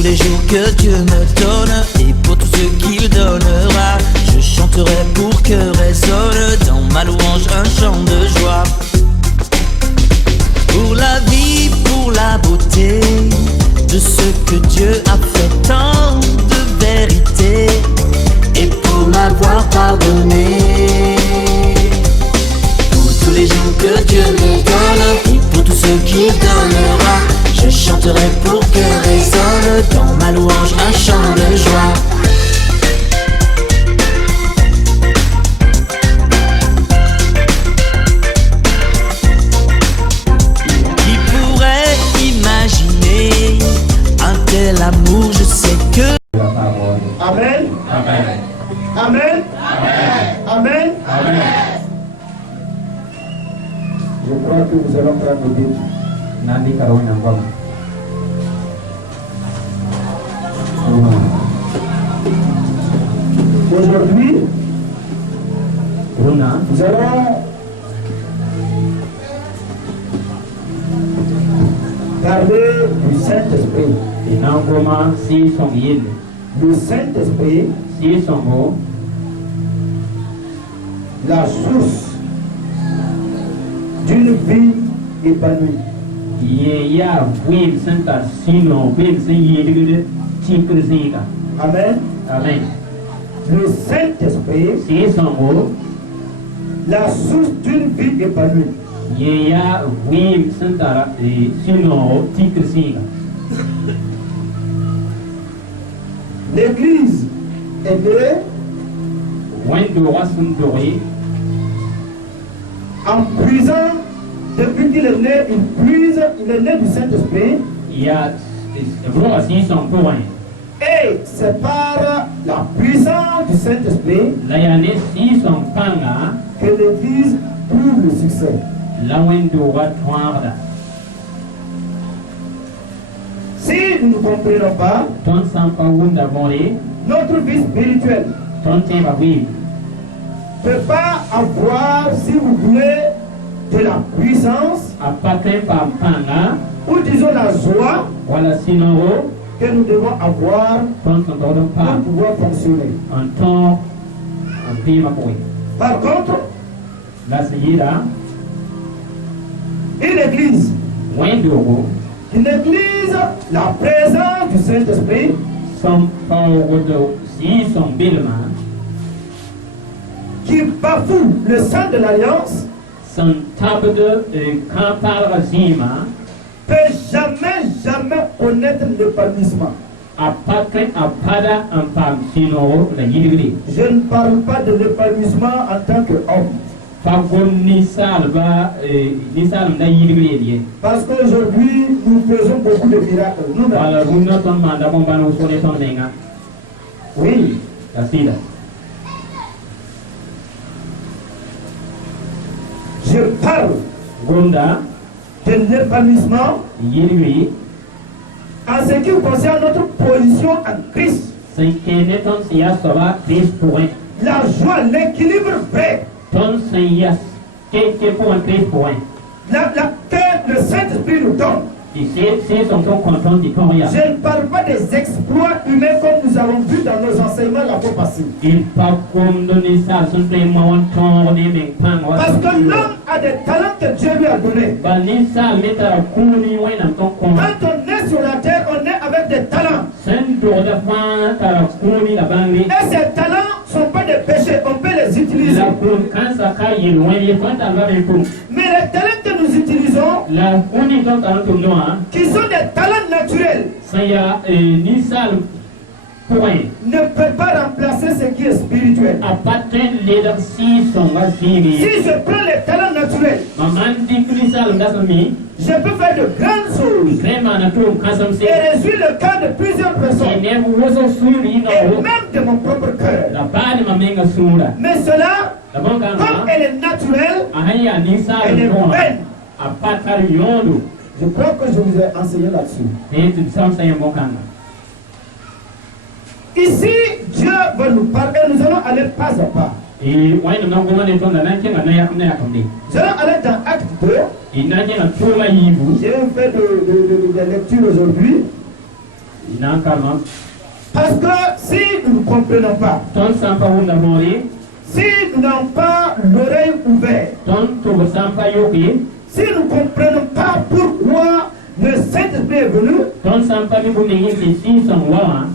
tous les jours que Dieu me donne et pour tout ce qu'il donnera. Je chanterai pour que résonne dans ma louange un chant de joie. Pour la vie, pour la beauté de ce que Dieu a fait, tant de vérité, et pour m'avoir pardonné. Pour tous les jours que Dieu me donne et pour tout ce qu'il donnera, je chanterai pour que résonne dans ma louange un chant de joie. Qui pourrait imaginer un tel amour? Je sais que Amen. Amen. Amen. Amen. Amen. Je crois que nous allons prendre le but. Nanti kalau nambang. Aujourd'hui, Runa, nous allons parler du Saint-Esprit. inangoma si song yin, Le Saint-Esprit, si songo, la source d'une vie épanouie. ye ya win senta sino win sen yi digde tikr zinga. Amen. Amen. Le Saint-Esprit, Si songo, la source d'une vie épanouie. ye ya win senta sino tikr zinga. L'Église est née Wen do wasun dori, en puisant, depuis qu'il est né, il est né du Saint-Esprit. ya vroa si son point. Et c'est par la puissance du Saint-Esprit La ya ne si son panga, que l'Église trouve le succès. la wen do wat twarda. Si nous ne comprenons pas Ton sampa wunda mori, notre vie spirituelle, ton tema wi. ne peut pas avoir, si vous voulez, de la puissance Apakre pam panga, ou disons la joie wala sinoro, que nous devons avoir ton son todon pour pa, pouvoir fonctionner. en ton, en pima koi. Par contre, La seyida, une église, une église, la présence du Saint-Esprit, son wodo, si son bilma, qui bafoue le sang de l'Alliance, son table de campal razima, peut jamais connaître l'épanouissement. apakre apada en pam sinoro, la yidri. Je ne parle pas de l'épanouissement en tant qu'homme. Fagon nisalba, nisalm na yidri. Parce qu'aujourd'hui, nous faisons beaucoup de miracles. Nous, Wala runa ton manda bombano sone ton nenga. oui, La sida. je parle Gonda, de l'épanouissement yidri, en ce qui concerne notre position en Christ. sen kene ton siya soba Christ point. La joie, l'équilibre vrai, Ton sen yas, que point Christ point. que le Saint-Esprit nous donne. Ici, c'est son content du ton ya. Je ne parle pas des exploits humains comme nous avons vu dans nos enseignements la fois passée. Il pas comme donner ça, son paiement, ton, les mecs, pang, Parce que l'homme a des talents que Dieu lui a donnés. Bani ça, mettre à couni, ouais, dans ton compte. Quand on est sur la terre, on est avec des talents. Sen do de fan, t'as couni la bangi. Et ces talents ne sont pas des péchés, on peut les utiliser. La cour, quand ça caille, loin, il faut t'avoir un coup. Mais les talents que nous utilisons, La couni, quand t'as un tour noir, qui sont des talents naturels, ça y a, ni ça, point. ne peuvent pas remplacer ce qui est spirituel. À partir les si sont vaccinés. Si je prends les talents naturels, Maman dit que les salles d'assommé, je peux faire de grandes choses vraiment, on a tout un casam c'est. et résoudre le cas de plusieurs Et personnes, même vous aussi suivi, et non. même de mon propre cœur. La part de ma menga soura. Mais cela, La banque comme elle est naturelle, a haya ni sa elle est vaine. a patar yondo. Je crois que je vous ai enseigné là-dessus. Et tu sens ça mon kanga. Ici, Dieu va nous parler, nous allons aller pas à pas. Et ouais, nous n'avons pas de temps dans un na yakum. Nous allons aller dans Acte 2. Et n'a pas tout la yibu. J'ai fait de lecture aujourd'hui. Parce que si nous ne comprenons pas, si nous n'avons pas l'oreille ouverte, si nous ne comprenons pas pourquoi le Saint-Esprit est venu,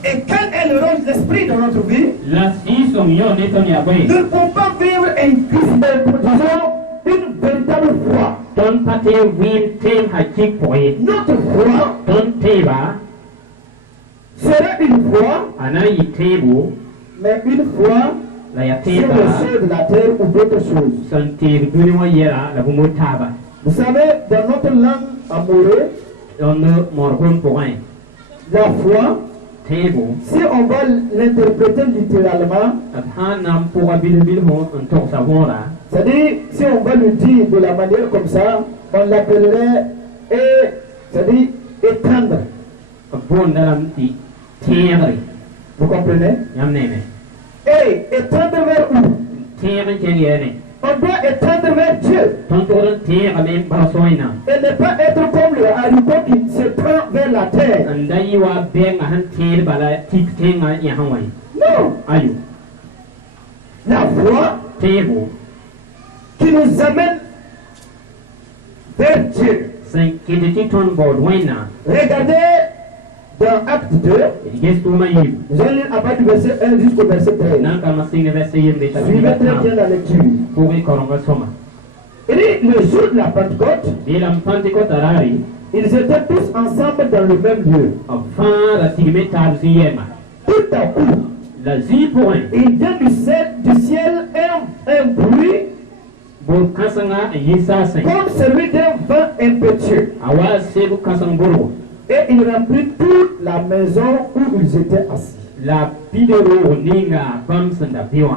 et quel est le rôle de l'Esprit dans notre vie, nous ne pouvons pas vivre une véritable foi. Notre foi serait une foi, mais une foi sur le sol de la terre ou d'autres choses. Vous savez, dans notre langue amoureuse, la foi, si on va l'interpréter littéralement, c'est-à-dire, si on va le dire de la manière comme ça, on l'appellerait, c'est-à-dire, étendre. Vous comprenez? Et étendre vers où? On doit étendre vers Dieu. Et ne pas être comme le haricot qui se prend vers la terre. Non. La foi qui nous amène vers Dieu. Regardez dans Acte 2, nous allons lire à partir du verset 1 jusqu'au verset 13. Suivez très bien la lecture. Il dit, le jour de la Pentecôte, ils étaient tous ensemble dans le même lieu. Tout à coup, il vient du ciel un bruit comme celui d'un vent impétueux. Et il remplit toute la maison où ils étaient assis.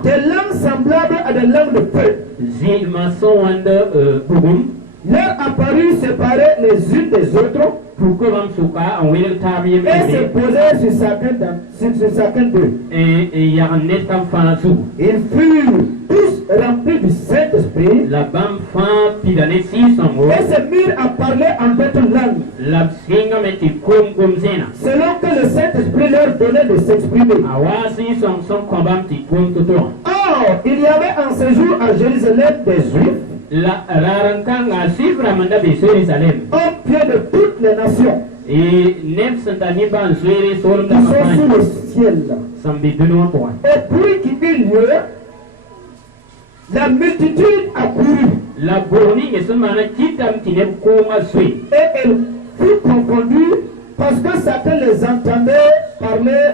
Des langues semblables à des langues de feu leur apparut séparées les unes des autres et se posaient sur chacun d'eux. Ils furent tous remplis du Saint-Esprit et se mirent à parler en d'autres langues selon que le Saint-Esprit leur donnait de s'exprimer. Or, il y avait en ce jour à Jérusalem des Juifs, un pied de toutes les nations qui sont sous le ciel. Et puis qu'il eut lieu, la multitude accourut et elle fut confondue parce que chacun les entendait parler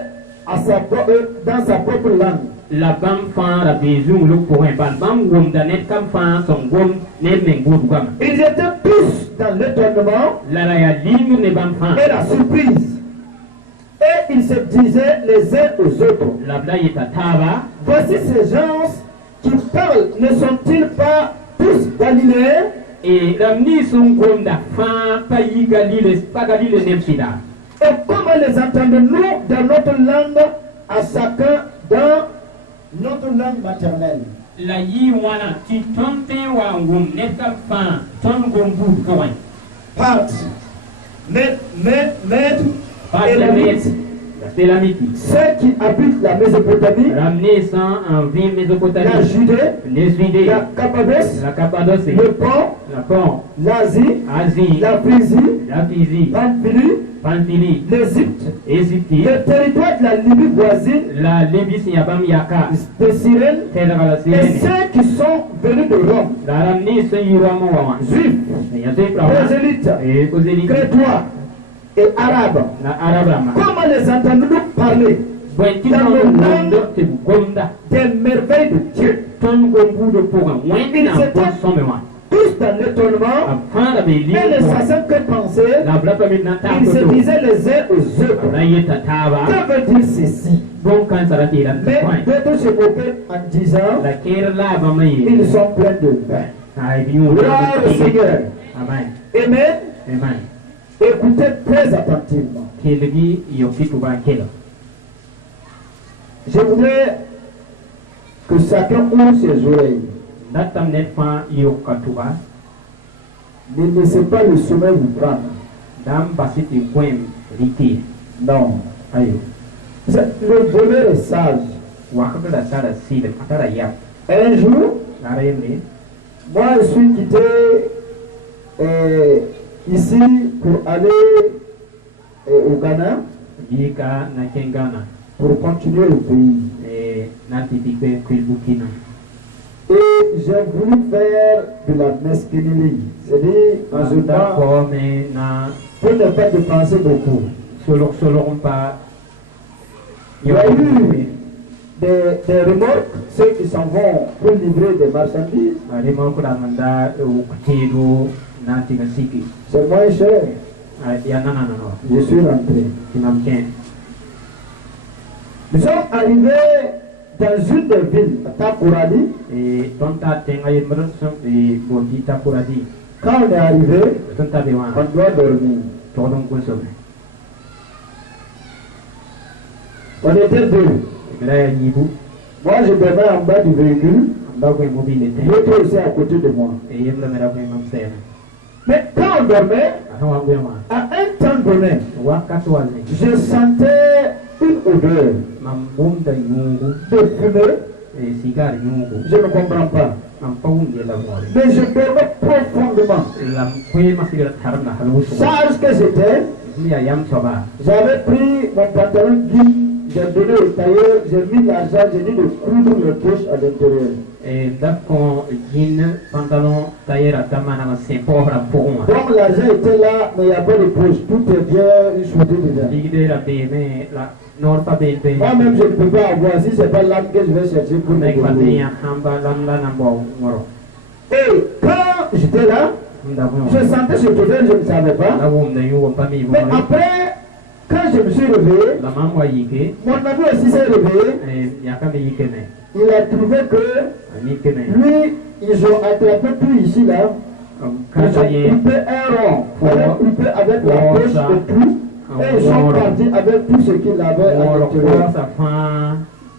dans sa propre langue. Ils étaient tous dans l'étonnement et la surprise. Et ils se disaient les uns aux autres, voici ces gens qui parlent, ne sont-ils pas tous galiléens? Et comment les entendons-nous dans notre langue, à chacun dans notre langue maternelle? Part, maître, ceux qui habitent la Mésopotamie, la Judée, la Cappadoce, le Pont, l'Asie, la Phrygie, Pamphylie, l'Égypte, le territoire de la Libye voisine, de Cyrène, et ceux qui sont venus de Rome, Juifs, Prosélytes, Crétois et Arabes. Comment les entendons-nous parler dans le monde des merveilles de Dieu? Ils étaient tous dans l'étonnement et ne sachant que penser, ils se disaient les uns aux autres, que veut dire ceci? Mais d'autres se moquaient en disant, ils sont pleins de vin. Gloire au Seigneur. Amen. Écoutez très attentivement. Je voudrais que chacun ouvre ses oreilles. Ne laissez pas le sommeil vous prendre. Non. ayo Le bonheur est sage. wakati da sara sida atara ya Un jour, nara yemne moi je suis quitté ici pour aller au Ghana yika na kengana pour continuer le pays. nanti pikwe kwilbukina Et j'ai voulu faire de la mesquinerie, c'est-à-dire en ce temps, kome na pour ne pas dépenser beaucoup. solok pa Il y a eu des remorques, ceux qui s'en vont pour livrer des marchandises, remorque da manda ukutido nanti ngasiki c'est moins cher. ya nana no Je suis rentré. kinamken Nous sommes arrivés dans une des villes, à Takoradi. tonta tenga yember boti takuradi Quand on est arrivé, tonta on dewa doit dormir. todon kusobe On était deux. graya yibu Moi, je dormais en bas du véhicule, ndako mobile te l'autre aussi à côté de moi. yemla mera ko mam sene Mais quand on dormait, ata wangu yama à un temps donné, wakati wazi je sentais une odeur mam bunda nyungu de fumée. cigar nyungu Je ne comprends pas. mam pawunde la mole Mais je dormais profondément. lam kwe masigira tarna halusu Sage que j'étais, ya yam soba j'avais pris mon pantalon guide, j'ai donné au tailleur, j'ai mis l'argent, j'ai dit de coudre les poches à l'intérieur. ndako jin pantalon tayera tamana ma sempora ponga Donc l'argent était là, mais il n'y a pas de poche. Tout est bien soudé dedans. digde la beme la nor pa bebe Moi-même, je ne peux pas avoir. Si ce n'est pas l'âme que je vais chercher pour me nek pa débrouiller. ya hamba lam la nambo ngoro Et quand j'étais là, ndabo je sentais ce odeur, je ne savais la pas. wom da yu pa mi Mais bo après, quand je me suis réveillé, la mamwa yike mon ami aussi s'est réveillé. ya ka be yike ne Il a trouvé que ani kene lui, ils ont attrapé tout ici, là. Ils kata ont ye coupé un rond. Ils ont coupé avec la poche et tout. Et ils sont partis avec tout ce qu'il avait à ngoro ko l'intérieur. sa fa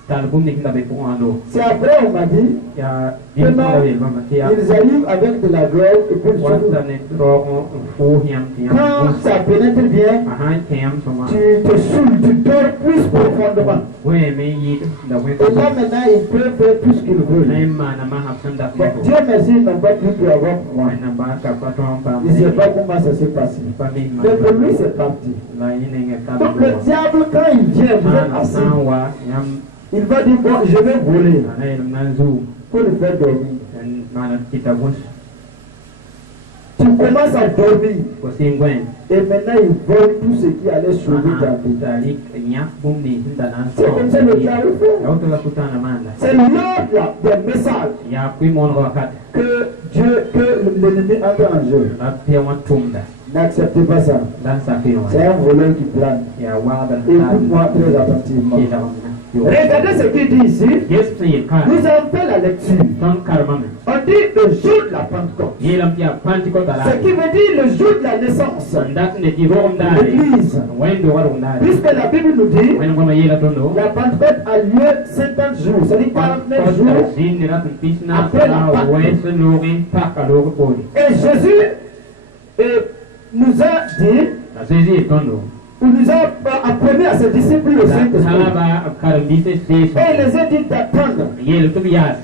talbum ni kinda be po ando C'est après, on m'a dit, ya din ko la be mama tia ils arrivent avec de la drogue et puis wasta ne ro fo hiam tiam quand ça pénètre bien, aha tiam soma tu te saoules, tu dors plus profondément. we me yit da we Et là maintenant, ils peuvent faire tout ce qu'ils veulent. na ma hapsanda Bon, ko Dieu merci, ils n'ont pas pu plus avoir pour moi. na ba ka pa ton pa Il ne sait pas comment ça s'est passé. pa mi ma Mais pour lui, c'est parti. la yine nge ta Donc le diable, quand il vient, vous êtes assis, wa yam il va dire, bon, je vais voler na ilm nanzu pour le faire dormir. mana kita bus Tu commences à dormir. ko singwen Et maintenant, il vole tout ce qui allait sauver ta vie. talik nya bum ni hinda nan C'est comme ça le diable fait. ya to la kutana manda C'est l'ordre là, des messages ya kui mon wakat que l'ennemi entre en jeu. la pia wa tumda N'acceptez pas ça. dan sa fi C'est un voleur qui plane. ya wa da Écoute-moi très attentivement. Regardez ce qu'il dit ici. yes say ka Nous avons fait la lecture. ton karma On dit le jour de la Pentecôte. yelam pia pantiko dala Ce qui veut dire le jour de la naissance. sandak ne di rom dale L'église. wendo warum dale Puisque la Bible nous dit, when ngoma yela tondo la Pentecôte a lieu 50 jours. C'est-à-dire 49 jours. sin rat pisna Après la Pâque. wes lori pakalo bodi Et Jésus nous a dit, la sezi tondo ou nous a appris à ses disciples le Saint-Esprit. salaba karambise seso Et il les a dit d'attendre yel to bias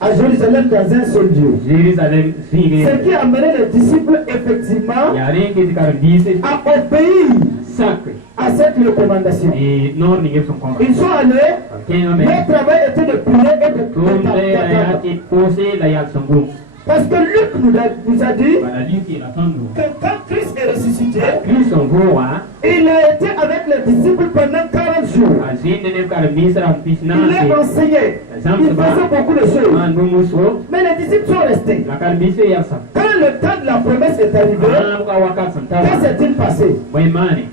à Jérusalem dans un seul Dieu. Jérusalem sige Ce qui a amené les disciples effectivement yare ke karambise à obéir sacré à cette recommandation. et non ni son combat Ils sont allés, kenga me leur travail était de prier et de tumbe d'attendre. ayati pose la yal sangum Parce que Luc nous a dit bala liki la tondo que quand Christ est ressuscité, Christ on voa il a été avec les disciples pendant 40 jours. azinde ne karambise ram pisna Il les enseignait. Il faisait beaucoup de choses. man bumuso Mais les disciples sont restés. la karambise yasa Quand le temps de la promesse est arrivé, ka wakat santa qu'est-ce s'est-il passé? way mane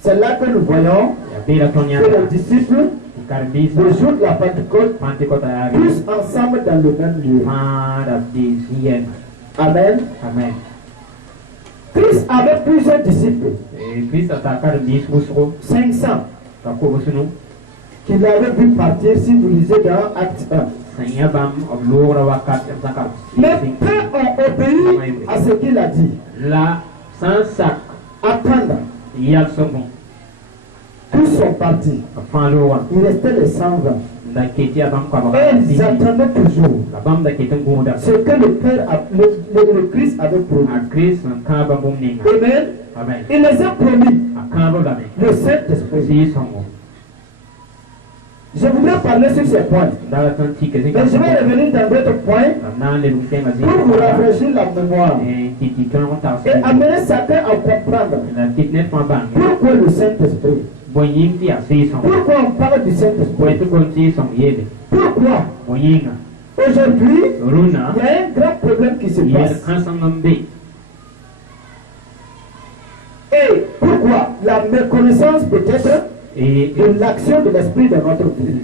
C'est là que nous voyons ya bila tonya que les disciples, karambise le jour de la Pentecôte, pantiko ta tous ensemble dans le même lieu. Father this yen Amen. amen Christ avait plusieurs disciples, Christ atakar bis usro 500, ka ko busunu qu'il avait vu partir si vous lisez dans Acte 1. sanya bam oblora wakat zakar Mais peu ont obéi à ce qu'il a dit. la sans sac Attendre. yal songo Tous sont partis. Il restait les 120. Et ils attendaient toujours ce que le Père, le Christ avait promis. Amen. Il les a promis le Saint-Esprit. Je voudrais parler sur ces points. Mais je vais revenir dans d'autres points pour vous rafraîchir la mémoire et amener chacun à comprendre pourquoi le Saint-Esprit. Pourquoi on parle du Saint-Esprit? Pourquoi? Aujourd'hui, il y a un grand problème qui se passe. Et pourquoi? La méconnaissance peut-être de l'action de l'Esprit dans notre vie.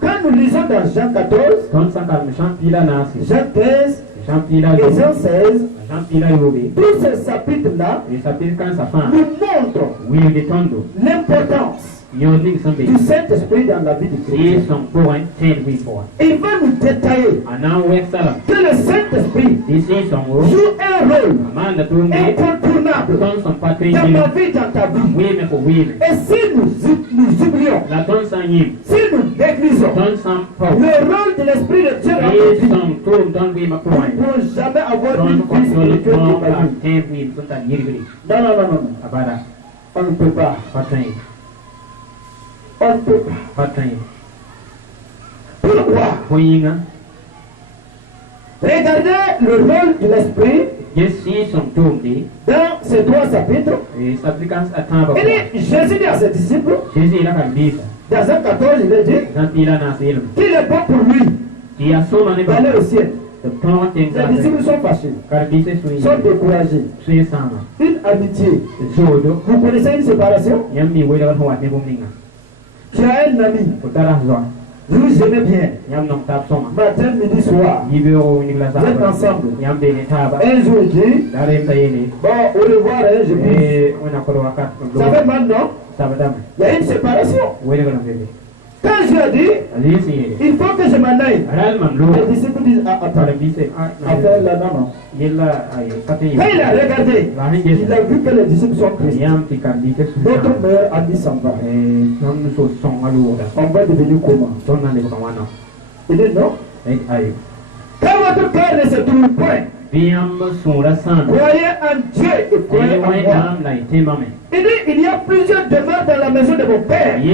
Quand nous lisons dans Jean 14, Jean 15, et Jean 16, tous ces chapitres-là nous montrent l'importance du Saint-Esprit dans la vie du chrétien. Il va nous détailler que le Saint-Esprit joue un rôle incontournable dans ma vie, dans ta vie. Et si nous oublions, si nous néglisons le rôle de l'Esprit de Dieu dans notre vie, nous ne pourrons jamais avoir une vie spirituelle. Non. On ne peut pas. On ne peut pas. Pourquoi? Regardez le rôle de l'Esprit dans ces 3 chapitres. Et Jésus dit à ses disciples, dans Jean 14, il a dit qu'il est bon pour lui d'aller au ciel. Les disciples sont fâchés, sont découragés. Une amitié. Vous connaissez une séparation? Tu as un ami, vous vous aimez bien, matin, midi, soir, vous êtes ensemble. Un jour, il dit, bon, au revoir, je vous. Ça fait mal, non? Il y a une séparation. Quand je ai dit, il faut que je m'en aille, les disciples disent, attends, affaire là, non. Quand il a regardé, il a vu que les disciples sont chrétiens. Votre meilleur ami s'en va. On va devenir comment? Il dit non. Quand votre cœur ne se trouve point, croyez en Dieu et croyez en moi. Il dit, il y a plusieurs demeures dans la maison de mon Père. Si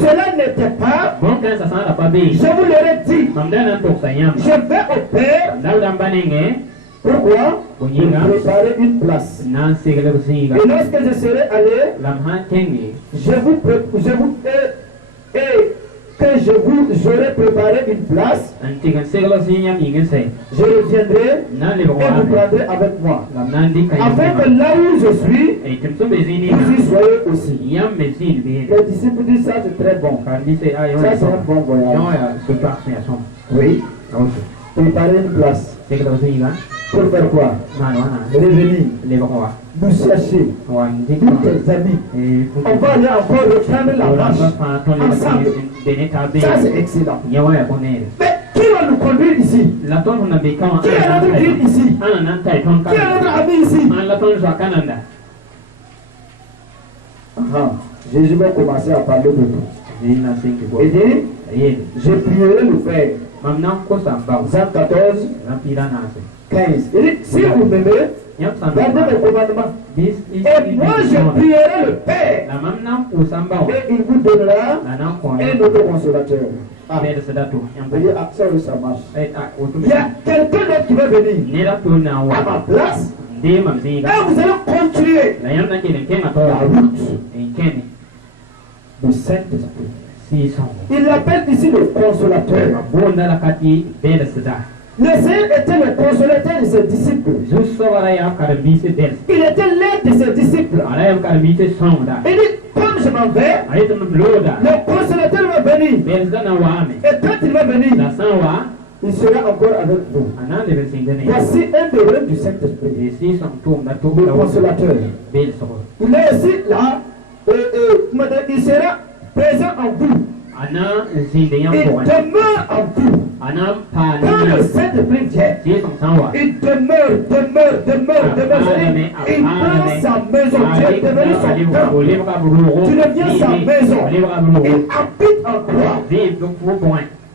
cela n'était pas, je vous l'aurais dit. Je vais au Père. Pourquoi? Pour préparer une place. Et lorsque je serai allé, j'aurai préparé une place, je reviendrai et vous prendrez avec moi, afin que là où je suis, vous y soyez aussi. Les disciples disent ça, c'est très bon. Ça, c'est un bon voyage. Oui. Préparer une place. Pour faire quoi? Revenir. Nous chercher. Tous tes amis. On va aller encore reprendre la marche ensemble. Ça, c'est excellent. Mais qui va nous conduire ici? Qui est notre guide ici? Qui est notre ami ici? Jésus va commencer à parler de tout. Il dit, je prierai le Père. Jean 14, 15. Il dit, si vous m'aimez, gardez mes commandements. Et moi je prierai le Père. Et il vous donnera un autre consolateur. Ça marche. Il y a quelqu'un d'autre qui va venir à ma place. Et vous allez continuer la route du Saint-Esprit. Il l'appelle ici le consolateur. Le Seigneur était le consolateur de ses disciples. Il était l'un de ses disciples. Il dit, comme je m'en vais, le consolateur va venir. Et quand il va venir, il sera encore avec vous. Voici un des rôles du Saint-Esprit. Le consolateur. Il est aussi là. Il sera présent en vous. Il demeure en vous. Quand le Saint-Esprit vient, il demeure. Il prend sa maison. Tu es devenu son temple. Tu deviens sa maison. Il habite en toi.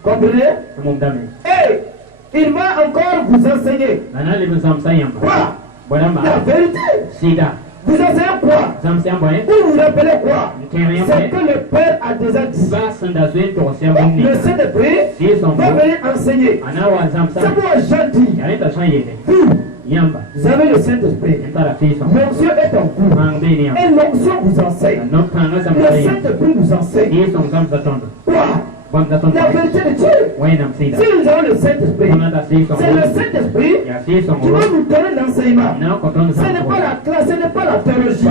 Comprenez? Et il va encore vous enseigner. Quoi? La vérité. Vous enseignez quoi? Vous vous rappelez quoi? C'est que le Père a déjà dit. Le Saint-Esprit va venir enseigner. C'est pourquoi Jean dit. Vous avez le Saint-Esprit. L'onction est en vous. Et l'onction vous enseigne. Le Saint-Esprit vous enseigne. Quoi? La vérité de Dieu. Si nous avons le Saint-Esprit, c'est le Saint-Esprit qui va nous donner l'enseignement. Ce n'est pas la classe, ce n'est pas la théologie.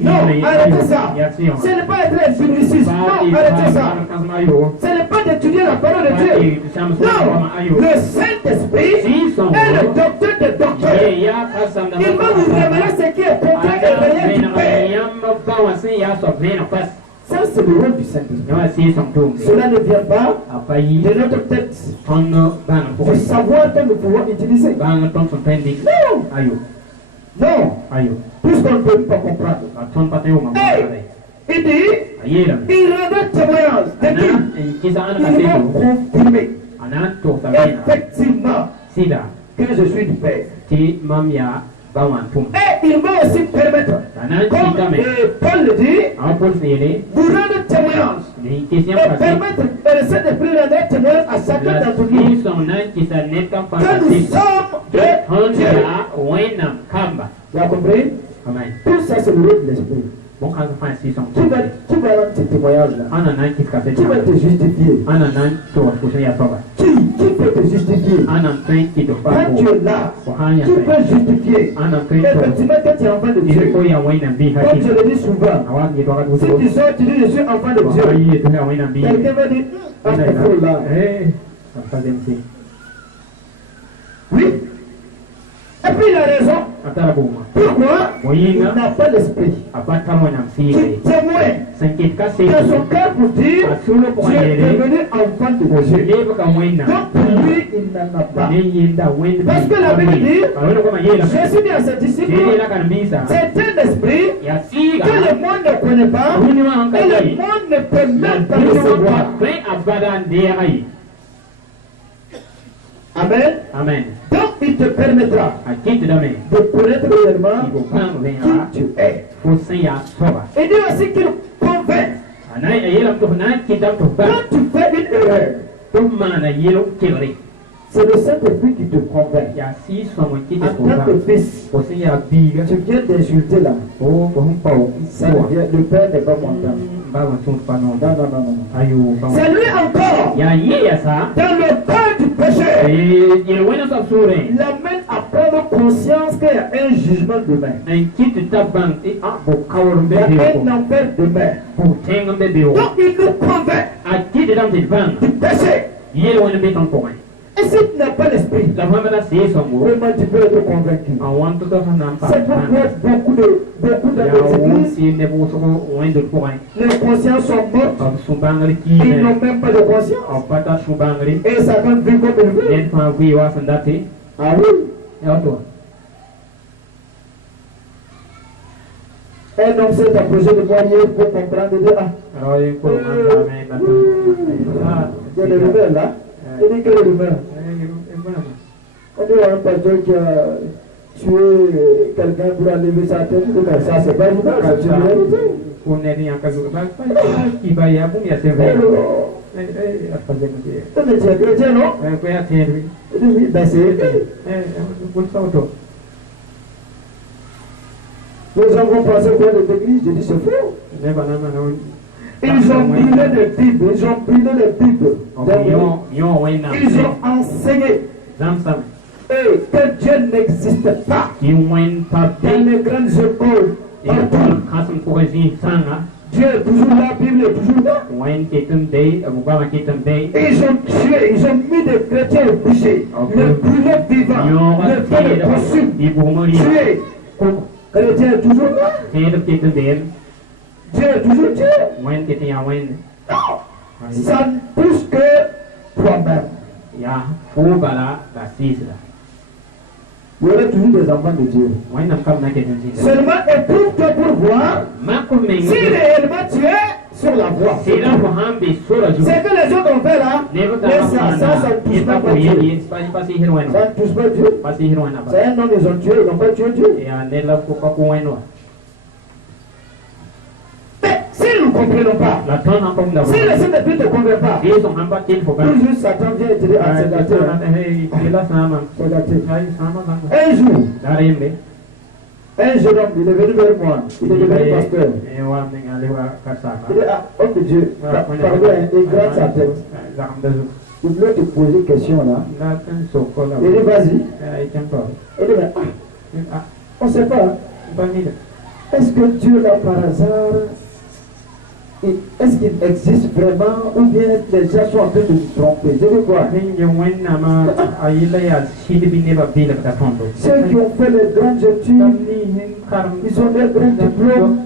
Non, arrêtez ça. Ce n'est pas être publiciste. Non, arrêtez ça. Ce n'est pas d'étudier la parole de Dieu. Non, le Saint-Esprit est le docteur des docteurs. Il va vous révéler ce qui est contraire et réel du Père. Ça, c'est le rôle du Saint-Esprit. Cela ne vient pas de notre tête. Du savoir que nous pouvons utiliser. Non. Puisqu'on ne peut pas comprendre. Il dit, il rendra témoignage de qui il va confirmer effectivement que je suis du Père. Et il va aussi permettre, comme Paul le dit, vous rendre témoignage et permettre que le Saint-Esprit rende témoignage à chacun d'entre nous que nous sommes de Dieu. Tu as compris? Tout ça, c'est le rôle de l'Esprit. Qui va rendre tes témoignages-là? Qui va te justifier? Qui peut te justifier? Quand tu es là, qui peut justifier? Effectivement, quand tu es enfant de Dieu, comme je le dis souvent, si tu sors, tu dis je suis enfant de Dieu, quelqu'un va dire, ah, c'est faux là. Oui. Et puis il a raison. Pourquoi? Il n'a pas l'esprit qui témoigne de son cœur pour dire tu es devenu enfant de Dieu. Donc pour lui, il n'en a pas. Parce que la Bible dit, Jésus dit à ses disciples, c'est un esprit que le monde ne connaît pas et le monde ne peut même pas recevoir. Amen. Donc il te permettra de connaître réellement qui tu es. Il dit aussi qu'il convainc. Quand tu fais une erreur, c'est le Saint-Esprit qui te convainc. En tant que fils, tu viens d'insulter là. Le Père n'est pas content. Non. C'est lui encore. Dans le cœur du péché, il amène à prendre conscience qu'il y a un jugement demain. Il y a un enfer demain. Donc il nous convainc du péché. Et si tu n'as pas l'esprit, comment tu peux être convaincu? C'est pourquoi beaucoup d'églises, les consciences sont mortes. Ils n'ont même pas de conscience. Et ça donne vie comme il veut. Ah oui? Un homme s'est approché de moi hier pour comprendre de il y a des rumeurs là. Il dit que les rumeurs. On dit à un pasteur qui a tué quelqu'un pour enlever sa tête. Ça, c'est pas une rumeur, c'est une vérité. Mais tu es chrétien, non? Oui, ben c'est les gens vont penser quoi de l'église? Je dis c'est faux. Ils ont brûlé les Bibles, ils ont enseigné que Dieu n'existe pas. Dans les grandes écoles, Dieu est toujours là, la Bible est toujours là. Ils ont tué, ils ont mis des chrétiens au bûcher, les brûlés vivants, les feux consument, tués. Chrétien est toujours là. Dieu est toujours Dieu. Non, ça ne touche que toi-même. ya fu bala la sisla Il y aurait toujours des enfants de Dieu. Seulement éprouve-toi pour voir si réellement tu es sur la voie. C'est que les autres ont fait là, mais ça ne touche pas Dieu. Ça ne touche pas Dieu. C'est un homme, ils ont tué, ils n'ont pas tué Dieu. Mais s'ils ne comprenons pas, si le Saint-Esprit ne te convainc pas, toujours Satan vient et te dit, ah, c'est gâté. Un jeune homme, il est venu vers moi, il est devenu pasteur. Il dit, ah, homme de Dieu, pardon, il gratte sa tête. Il voulait te poser une question là. Il dit, vas-y. Il dit, mais on ne sait pas. Est-ce que Dieu là par hasard, est-ce qu'il existe vraiment ou bien les gens sont en train de nous tromper? Je veux voir. Ceux qui ont fait les grandes études, ils ont des grands diplômes.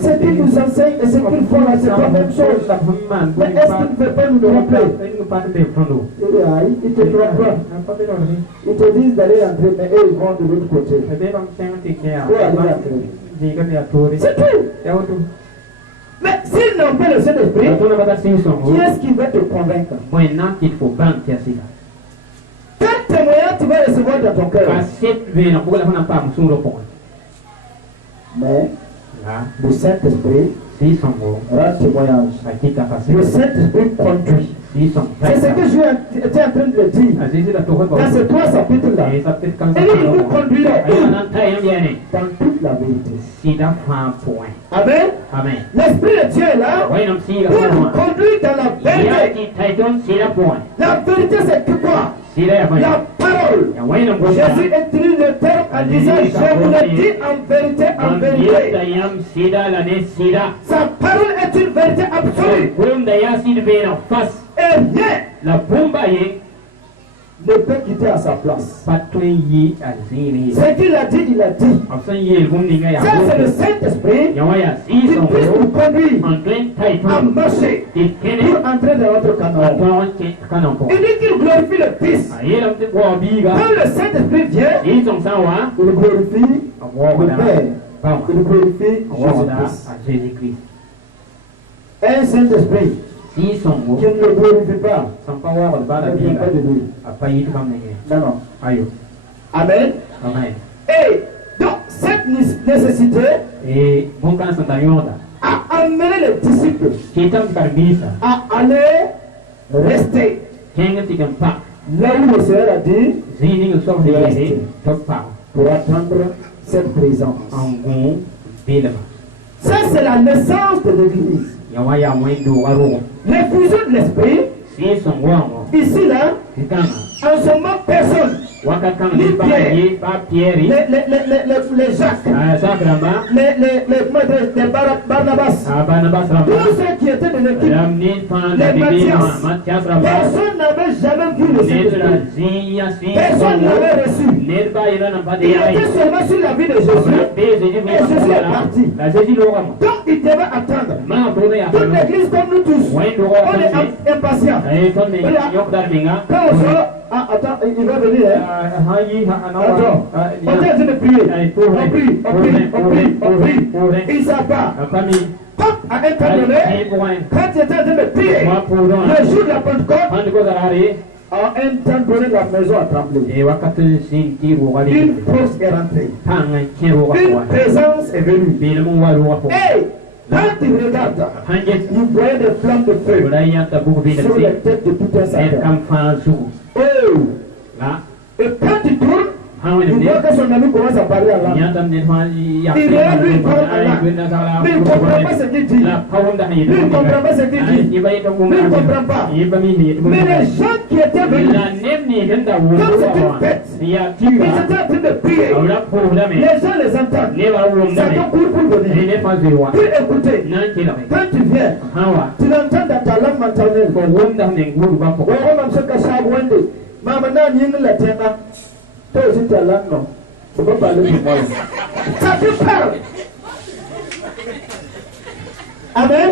Ce qu'ils nous enseignent et ce qu'ils font là, c'est pas la même chose. Mais est-ce qu'ils ne veulent pas nous tromper? Ils te trompent pas. Ils te disent d'aller entrer, mais eux ils vont de l'autre côté. C'est tout. Mais s'ils n'ont pas le Saint-Esprit, qui est-ce qui va te convaincre? Quel témoignage tu vas recevoir dans ton cœur? Mais le Saint-Esprit rend témoignage. Le Saint-Esprit conduit. C'est ce que je étais en train de le dire dans ces 3 chapitres-là. Et il vous conduira dans toute la vérité. Amen. L'Esprit de Dieu est là pour nous conduire dans la vérité. La vérité, c'est quoi? La parole. Jésus utilise le terme en disant, je vous le dis en vérité, en vérité. Sa parole est une vérité absolue. Et rien ne peut quitter à sa place. Ce qu'il a dit, il a dit. Ça, c'est le Saint-Esprit qui puisse nous conduire à marcher pour entrer dans notre canon. Il dit qu'il glorifie le Fils. Quand le Saint-Esprit vient, il glorifie le Père. Il glorifie Jésus-Christ. Un Saint-Esprit qui ne le glorifie pas, ne vient pas de lui. Non. Amen. Et donc, cette nécessité a amené les disciples à aller rester là où le Seigneur a dit de rester pour attendre cette présence. Ça, c'est la naissance de l'Église. L'effusion de l'Esprit, ici là, en ce moment, personne, ni Pierre, les Jacques, les Barnabas, tous ceux qui étaient de l'équipe, les Matthias, personne n'avait jamais vu le Saint-Esprit. Personne n'avait reçu. Il était seulement sur la vie de Jésus. Et Jésus est parti. Donc il devait attendre. Toute l'église comme nous tous, on est impatients. Quand on sort, attends, il va venir. Attends, on est en train de prier. On prie. Il ne savent pas. Comme à un temps donné, quand il était en train de prier, le jour de la Pentecôte, à un temps donné, la maison a tremblé. Une force est rentrée. Une présence est venue. Et quand il regarde, il voyait des flammes de feu sur les têtes de tout un sacre. Et quand il tourne, il voit que son ami commence à parler à l'âme. Il regarde, lui, il parle à l'âme. Mais il ne comprend pas ce qu'il dit. Lui, il ne comprend pas ce qu'il dit. Lui, il ne comprend pas. Mais les gens qui étaient venus, comme c'est une bête, ils étaient en train de prier. Les gens les entendent. Ça doit court pour venir. Pour écouter. Quand tu viens, tu l'entends dans ta langue maternelle. Toi aussi tu as langue, non? Tu ne peux pas parler pour moi. Ça te parle. Amen.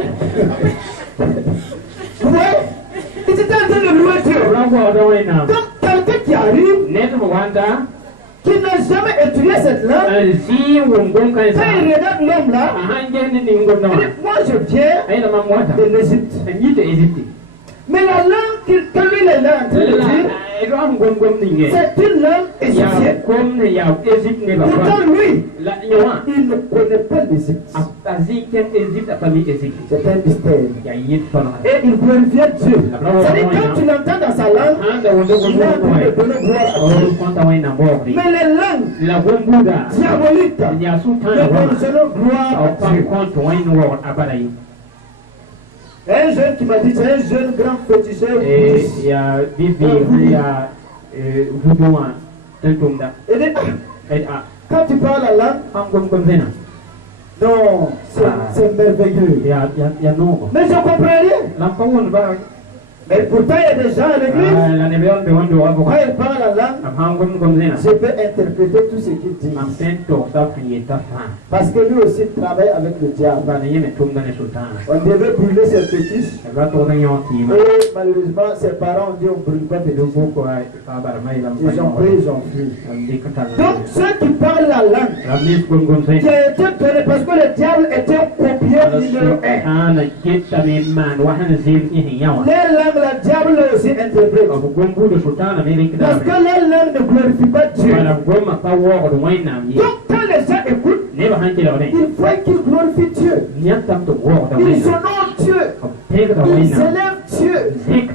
Vous voyez? ils étaient en train de louer Dieu. Donc quelqu'un qui arrive, qui n'a jamais étudié cette langue, quand il regarde l'homme là, il dit, moi je viens de l'Égypte. Mais la langue que lui il est là en train de dire, c'est une langue égyptienne. Pourtant lui, il ne connaît pas l'Égypte. C'est un mystère. Et il glorifiait Dieu. C'est-à-dire quand tu l'entends dans sa langue, il est en train de donner gloire à Dieu. Mais les langues diaboliques ne donnent gloire à Dieu. Un jeune qui m'a dit, c'est un jeune grand féticheur. Il y a quand tu parles la langue, non, c'est merveilleux. Mais je comprends rien. Mais pourtant, il y a des gens à l'église. Quand ils parlent la langue, je peux interpréter tout ce qu'ils disent. Parce que lui aussi travaille avec le diable. On devait brûler ses fétiches. Et malheureusement, ses parents ont dit on ne brûle pas de nouveau. Ils ont pris, ils ont fui. Donc, ceux qui parlent la langue, qui a été donné parce que le diable était copié numéro 1. Les langues, la diable l'a aussi interprété. Parce que les langues ne glorifient pas Dieu. Donc quand les gens écoutent, il faut qu'ils glorifient Dieu. Ils honorent Dieu. Ils élèvent Dieu. Et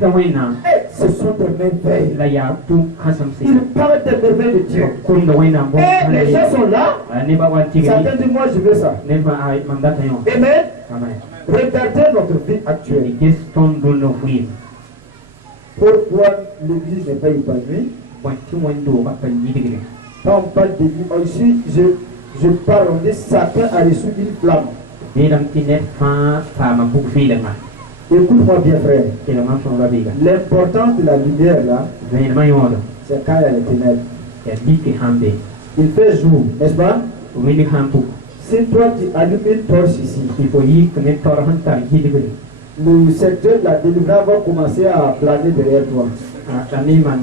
ce sont des merveilles. Ils parlent des merveilles de Dieu. Et les gens sont là. Certains disent moi je veux ça. Amen. Regardez notre vie actuelle. Pourquoi l'église n'est pas épanouie? Quand on parle d'église, ici, je parle, on dit Satan a reçu une flamme. Écoute-moi bien, frère. L'importance de la lumière là, c'est quand il y a les ténèbres. Il fait jour, n'est-ce pas? Si toi tu allumes une torche ici, le secteur de la délivrance va commencer à planer derrière toi. Ils vont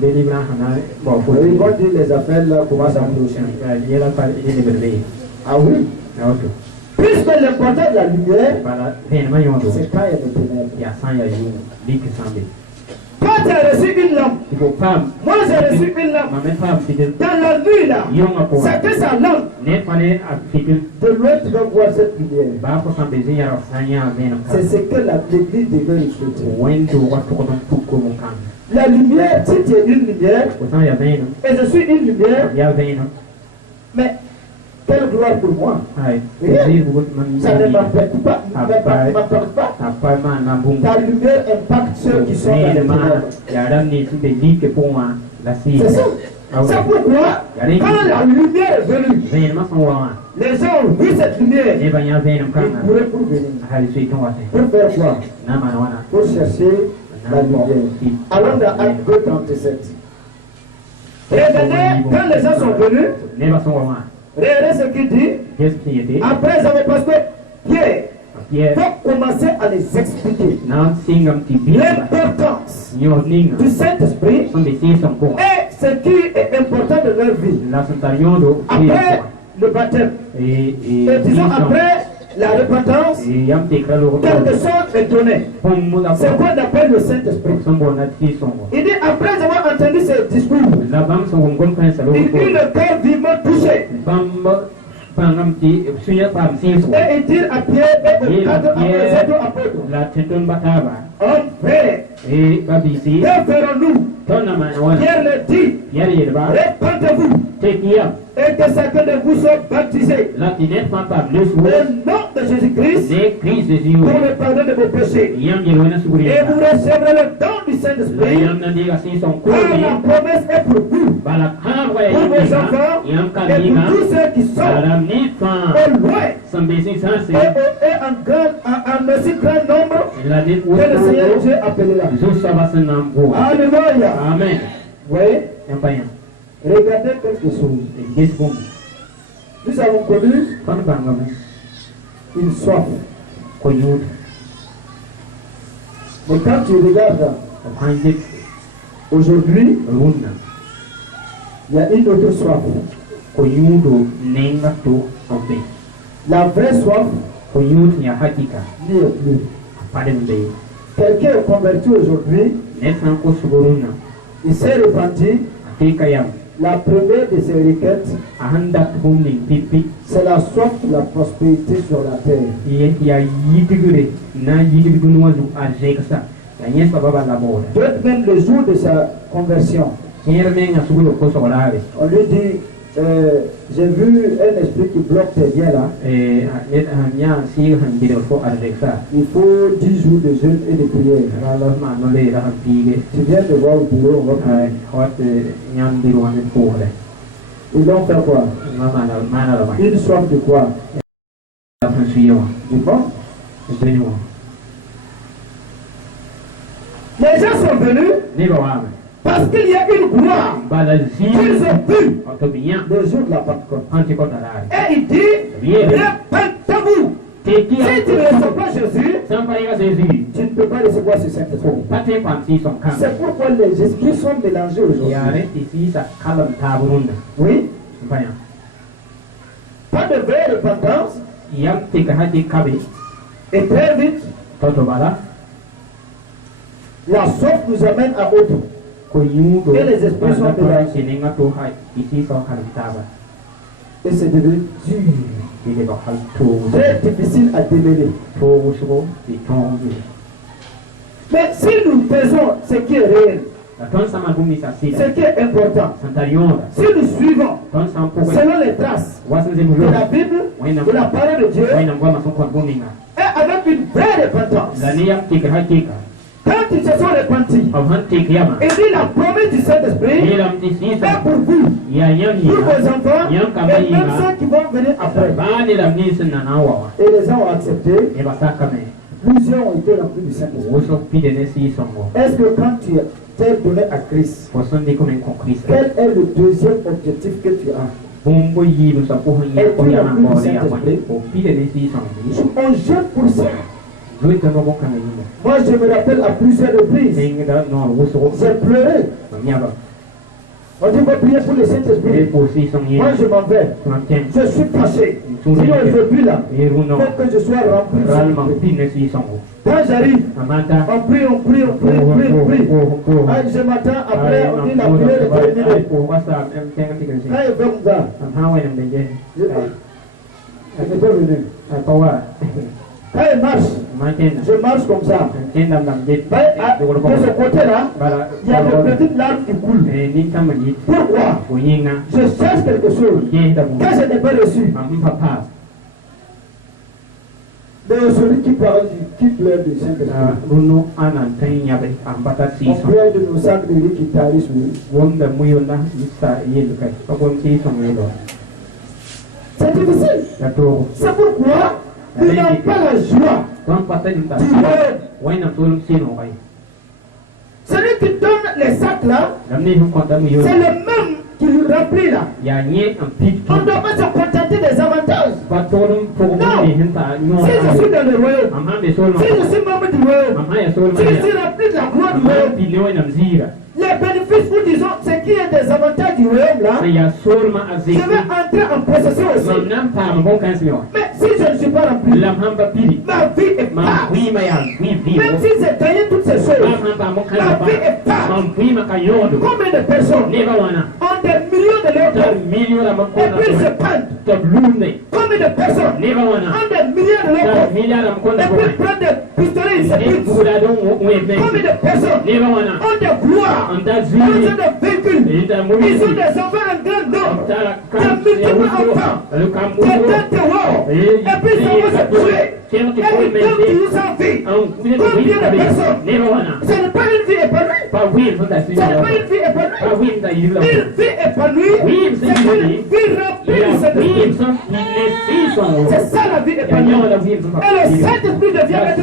dire les affaires là commencent à bouger. Ah oui? Puisque l'important de la lumière, c'est quand il y a des ténèbres. Quand tu as reçu une lampe, moi j'ai reçu une lampe. Dans la nuit là, c'est que sa lampe. De loin tu vas voir cette lumière. C'est ce que l'église devait refléter. La lumière, si tu es une lumière, et je suis une lumière, mais quelle gloire pour moi. Ça ne m'affecte pas. Ta lumière impacte ceux qui sont dans les ténèbres. C'est ça. C'est pourquoi, quand la lumière est venue, les gens ont vu cette lumière, ils pourraient pour venir. Pour faire quoi? Pour chercher la lumière. Allons dans Acte 2:37. Regardez, quand les gens sont venus, regardez ce qu'il dit. Après, parce que Pierre va commencer à les expliquer l'importance du Saint-Esprit et ce qui est important de leur vie. Après le baptême, et disons après la repentance, quelque chose est donné. C'est quoi qu'on appelle le Saint-Esprit. Il dit après avoir entendu ce discours, il dit le cœur vivement touché. Et il dit à Pierre et aux autres apôtres, homme Père, que ferons-nous? Pierre leur dit, répandez-vous et que chacun de vous soit baptisé au nom de Jésus-Christ pour le pardon de vos péchés. Et vous recevrez le don du Saint-Esprit. Car la promesse est pour vous, pour vos enfants et pour tous ceux qui sont au loin et en aussi grand nombre que le Seigneur Dieu appellera. Alléluia. Amen. Oui. Regardez quelque chose. Nous avons connu une soif. Mais quand tu regardes Aujourd'hui, il y a une autre soif. La vraie soif n'y est plus. Quelqu'un est converti aujourd'hui, il s'est repenti. La première de ses requêtes, c'est la soif de la prospérité sur la terre. D'autres, même le jour de sa conversion, on lui dit, j'ai vu un esprit qui bloque tes biens là. Il faut 10 jours de jeûne et de prière. Tu viens de voir au bureau, on va prier. Ils vont faire quoi? Une soif de quoi? Du bon? Les gens sont venus parce qu'il y a une gloire qu'ils ont vue le jour de la Pentecôte. Et il dit, répentez-vous. Si tu ne reçois pas Jésus, tu ne peux pas recevoir ce Saint-Esprit. C'est pourquoi les esprits sont mélangés aujourd'hui. Oui. Pas de vraie repentance. Et très vite, la soif nous amène à autre. Et les esprits sont mélangés. Et c'est devenu dur. Très difficile à démêler. Mais si nous faisons ce qui est réel, ce qui est important, si nous suivons selon les traces de la Bible, de la parole de Dieu, et avec une vraie repentance, quand ils se sont repentis, et dit la promesse du Saint-Esprit est pour vous, pour vos enfants, et même ceux qui vont venir après. Et les gens ont accepté. Plusieurs ont été remplis du Saint-Esprit. Est-ce que quand tu t'es donné à Christ, quel est le deuxième objectif que tu as? Es-tu rempli du Saint-Esprit? On jeûne pour ça. Moi, je me rappelle à plusieurs reprises, j'ai pleuré. On dit, va prier pour le Saint-Esprit. Moi, je m'en vais. Je suis fâché. Sinon, aujourd'hui, là, il faut que je sois rempli du Saint-Esprit. Quand j'arrive, on prie. Je m'attends, après, on dit la prière est terminée. Quand il fait comme ça, je n'ai pas venu. Quand il marche, je marche comme ça. De ce côté-là, il y a des petites larmes qui coulent. Pourquoi? Je cherche quelque chose que je n'ai pas reçu. Mais celui qui parle, qui pleure du Saint-Esprit, on pleure de nos sacs de riz qui tarissent. C'est difficile. C'est pourquoi nous n'avons pas la joie du Lord. Celui qui donne les sacs là, c'est le même qui nous remplit là. On ne doit pas se contenter des avantages. Non. Si je suis dans le royaume, si je suis membre du royaume, si je suis rempli de la gloire du royaume, les bénéfices, nous disons, ce qui est des avantages du royaume là, je vais entrer en possession aussi. Mais si je ne suis pas rempli, ma vie est passe. Même si j'ai gagné toutes ces choses, ma vie est passe. Combien de personnes ont des millions de leurs et puis ils se pendent? Combien de personnes ont des millions de leurs et puis ils prennent des pistolets et se tuent? Combien de personnes ont des gloires? Ils ont des véhicules, ils ont des enfants en grand nombre, des multiples enfants, des terreurs, et puis ils vont se tuer. Et puis quand tu nous en vis, combien de personnes? Ce n'est pas une vie épanouie. Ce n'est pas une vie épanouie. Une vie épanouie, c'est une vie remplie du Saint-Esprit. C'est ça la vie épanouie. Et le Saint-Esprit devient être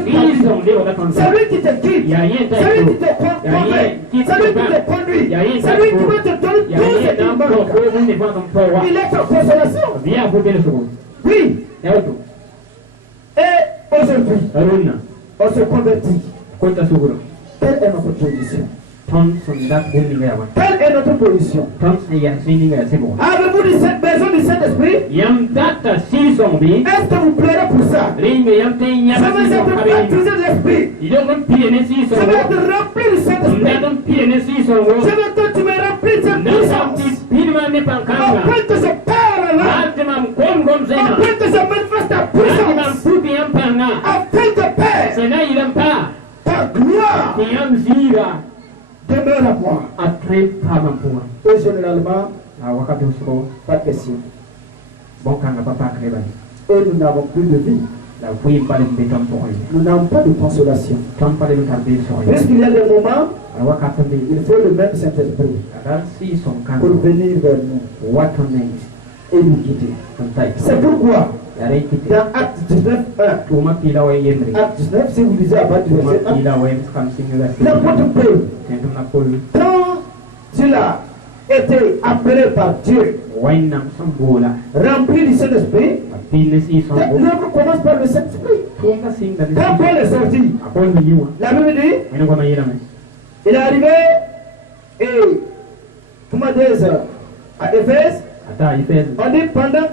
c'est lui qui te guide, c'est lui qui te convainc, c'est lui qui te conduit, c'est lui qui va te donner tout ce qui manque. Il est en consolation. Oui. Et aujourd'hui, on se convertit. Quelle est notre position? Quelle est notre position? Avez-vous dit cette maison du Saint-Esprit? Est-ce que vous pleurez pour ça? Je vais être baptisé de l'Esprit. Je vais être rempli du Saint-Esprit. Je veux que tu me remplis de cette puissance. Après que je parle là, après que je manifeste ta puissance, après que Père, ta gloire demeure à moi. Et généralement, pas de question. Et nous n'avons plus de vie. Nous n'avons pas de consolation. Puisqu'il y a des moments, il faut le même Saint-Esprit pour venir vers nous et nous guider. C'est pourquoi dans Acte 19, 1, Acte 19, si vous lisez à partir du verset 1, l'apôtre Paul, quand il a été appelé par Dieu, rempli du Saint-Esprit, l'œuvre commence par le Saint-Esprit. Quand Paul est sorti, la Bible dit, il est arrivé et, comment dire, à Éphèse, on dit pendant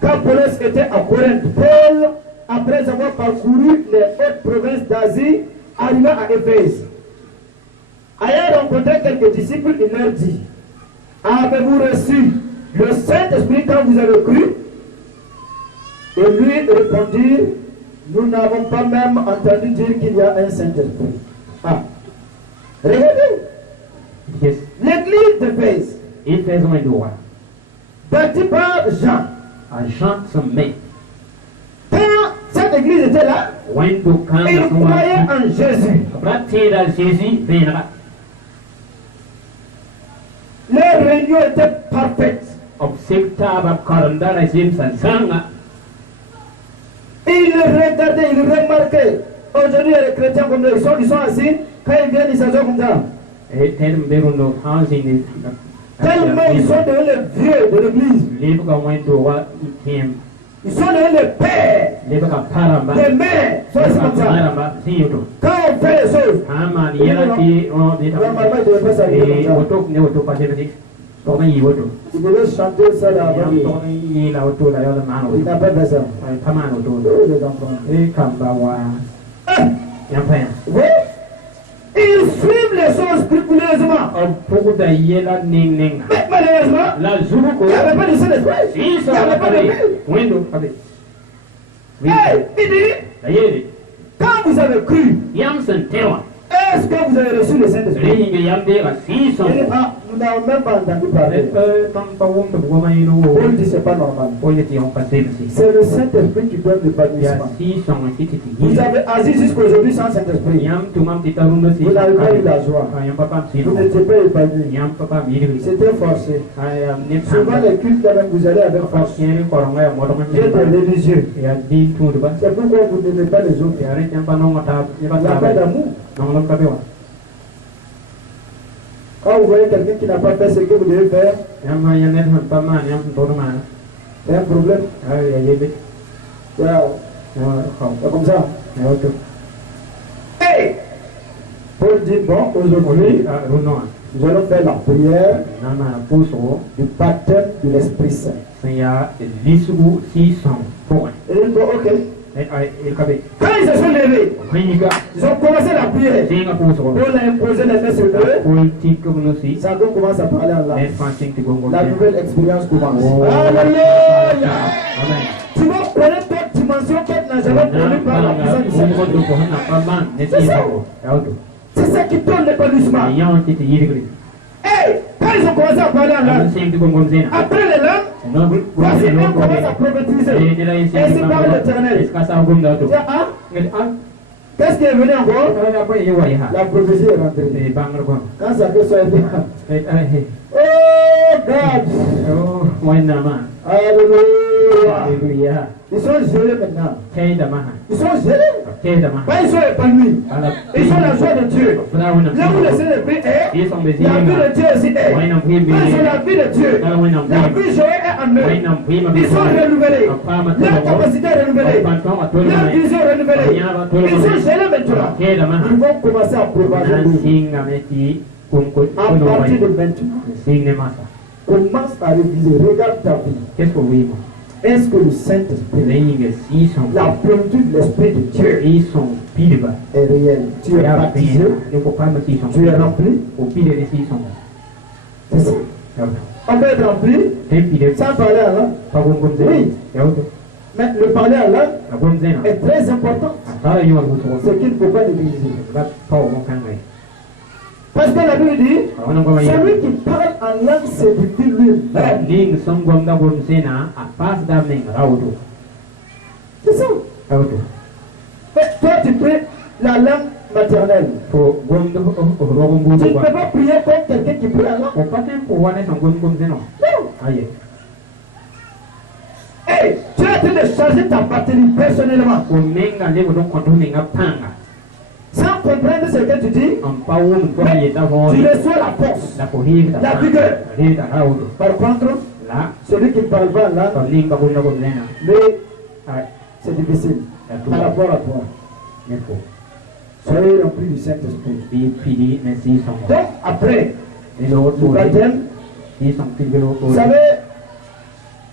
quand Paul était à Corinthe, Paul, après avoir parcouru les hautes provinces d'Asie, arriva à Éphèse. Ayant rencontré quelques disciples, il leur dit, avez-vous reçu le Saint-Esprit quand vous avez cru? Et lui répondit, nous n'avons pas même entendu dire qu'il y a un Saint-Esprit. Ah, regardez, yes. L'église d'Éphèse, bâtie par Jean. Quand cette église était là, ils croyaient en Jésus. Leur réunion était parfaite. Ils regardaient, ils remarquaient. Aujourd'hui, les chrétiens comme ils sont assis, quand ils viennent, ils s'assoient comme ça. Tellement ils sont devenus les vieux de l'église. Ils sont devenus les pères. Les mères sont comme ça. Quand on fait les choses, normalement ils ne devaient pas s'arrêter comme ça. Il devait chanter ça là avant. Il n'a pas fait ça. Les enfants. Oui. Ils suivent les choses scrupuleusement. Mais malheureusement, il n'y avait pas de Saint-Esprit. Il n'y avait pas de vie. Il dit, quand vous avez cru, est-ce que vous avez reçu le Saint-Esprit? Nous n'avons même pas entendu parler. Paul dit c'est pas normal. C'est le Saint-Esprit qui donne le baptême. Vous avez agi jusqu'aujourd'hui sans Saint-Esprit. Vous n'avez pas eu la joie. Vous n'étiez pas épanoui. C'était forcé. Souvent les cultes quand même vous allez avec force. Vous êtes religieux. C'est pourquoi vous n'aimez pas les autres. Il n'y a pas d'amour. Quand vous voyez quelqu'un qui n'a pas fait ce que vous devez faire, c'est un problème. C'est comme ça. Hey! Paul dit, bon, aujourd'hui, nous allons faire la prière du baptême de l'Esprit Saint. Et il dit, ok. Quand ils se sont levés, ils ont commencé la prière. Paul a imposé les mains sur eux. Ça commence à parler en langue. La nouvelle expérience commence. Alléluia! Tu vas connaître d'autres dimensions que tu n'as jamais connues par la puissance du Saint-Esprit. C'est ça qui donne l'épanouissement. Hey, quand ils ont commencé à parler en langue, après les langues, voici on commence à prophétiser. Et c'est par l'Éternel. Qu'est-ce qui est venu encore? La prophétie est rentrée. Quand ça fait ça, oh God! Alléluia! Ils sont gelés maintenant. Ils sont gelés. Ils sont épanouis. Ils sont la joie de Dieu. Là où le Saint-Esprit est, la vie de Dieu aussi est. Ils sont la vie de Dieu. La vie joyeuse est en eux. Ils sont renouvelés. Leur capacité est renouvelée. Leur vision est renouvelée. Ils sont gelés maintenant. Ils vont commencer à propager à partir de maintenant. Commence à réviser. Regarde ta vie. Qu'est-ce que vous Est-ce que le Saint-Esprit, la plénitude de l'Esprit de Dieu est réelle? Tu es baptisé, tu es rempli. C'est ça. On peut être rempli sans parler à langue. Oui. Mais le parler à langue est très important. Ce qu'il ne faut pas négliger. Parce que la Bible dit, celui qui parle en langue s'édifie lui-même. C'est ça. Mais toi, tu pries la langue maternelle. Tu ne peux pas prier comme quelqu'un qui prie la langue. Non. Hey, tu es en train de charger ta batterie personnellement. Sans comprendre ce que tu dis, tu reçois la force, la vigueur. Par contre, celui qui ne parle pas là, c'est difficile par rapport à toi. Soyez remplis du Saint-Esprit. Donc, après le baptême, vous savez,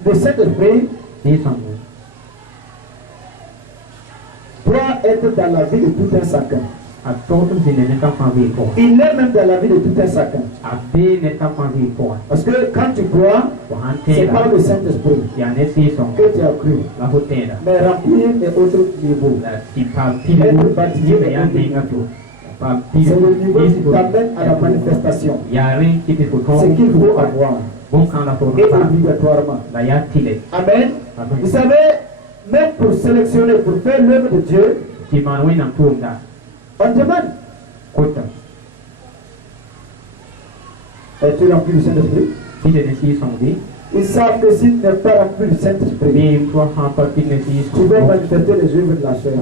le Saint-Esprit doit être dans la vie de tout un chacun. Il est même dans la vie de tout un chacun. Parce que quand tu crois, c'est par le Saint-Esprit que tu as cru. Mais remplir est autre niveau. Être baptisé est autre niveau. C'est le niveau qui t'amène à la manifestation. Ce qu'il faut avoir. Et obligatoirement. Amen. Vous savez, même pour sélectionner, pour faire l'œuvre de Dieu, on demande. Es-tu rempli du Saint-Esprit? Ils savent que s'il n'est pas rempli du Saint-Esprit, tu vas manifester les œuvres de la chair.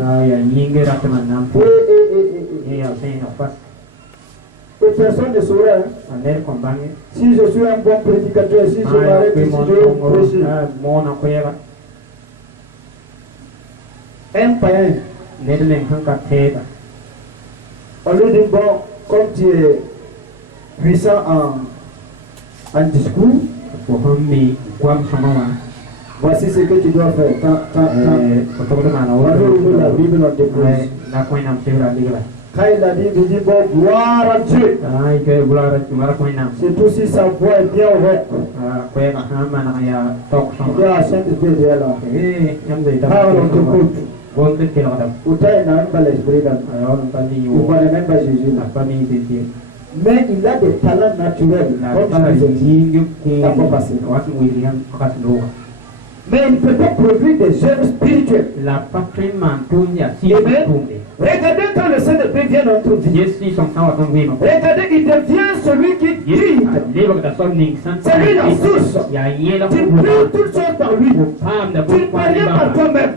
Et personne ne saurait. Si je suis un bon prédicateur, si je m'arrête, si je prêche. Un païen, on lui dit, bon, comme tu es puissant en discours, voici ce que tu dois faire. On va ouvrir la Bible, on dépose. Quand il a dit, il dit, bon, gloire à Dieu. C'est tout si sa voix est bien ouverte. Il dit, ah, Saint-Esprit est là. Parle, on t'écoute. Autant il n'a même pas l'esprit d'Anne. Il ne connaît même pas Jésus. Mais il a des talents naturels. Il n'a pas passé. Mais il ne peut pas produire des œuvres spirituelles. Regardez quand le Saint-Esprit vient dans notre vie. Regardez, il devient celui qui guide. C'est lui la source. Tu pries toutes choses par lui. Tu ne peux rien par toi-même.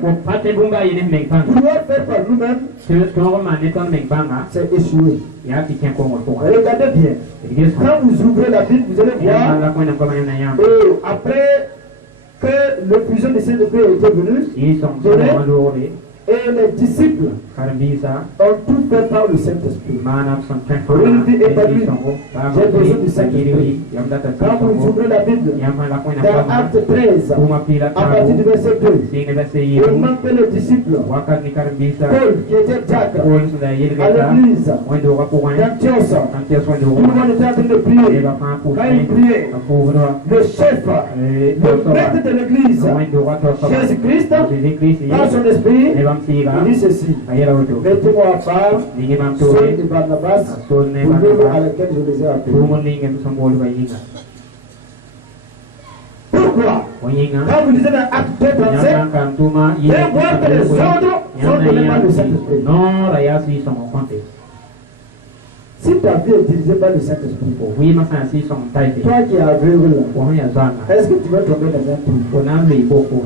Vouloir faire par nous-mêmes, c'est échoué. Regardez bien. Quand vous ouvrez la Bible, vous allez voir. Et après que le fusion du Saint-Esprit est venu, et les disciples ont tout fait par le Saint-Esprit. Une vie épanouie. J'ai besoin du Saint-Esprit. Quand vous ouvrez la Bible, dans Acte 13, à partir du verset 2, il manque les disciples. Paul, qui était diacre à l'église d'Antioche, tout le monde était en train de prier. Quand il priait, le chef, le maître de l'église, Jésus-Christ, par son esprit, il dit ceci: mettez-moi à part Saul et Barnabas pour l'œuvre à laquelle je les ai appelés. Pourquoi? Quand vous lisez dans Acte 2, 37, vous allez voir que les ordres sont donnés par le Saint-Esprit. Si Si ta vie est dirigée par le Saint-Esprit, toi qui es aveugle, est-ce que tu vas tomber dans un trou?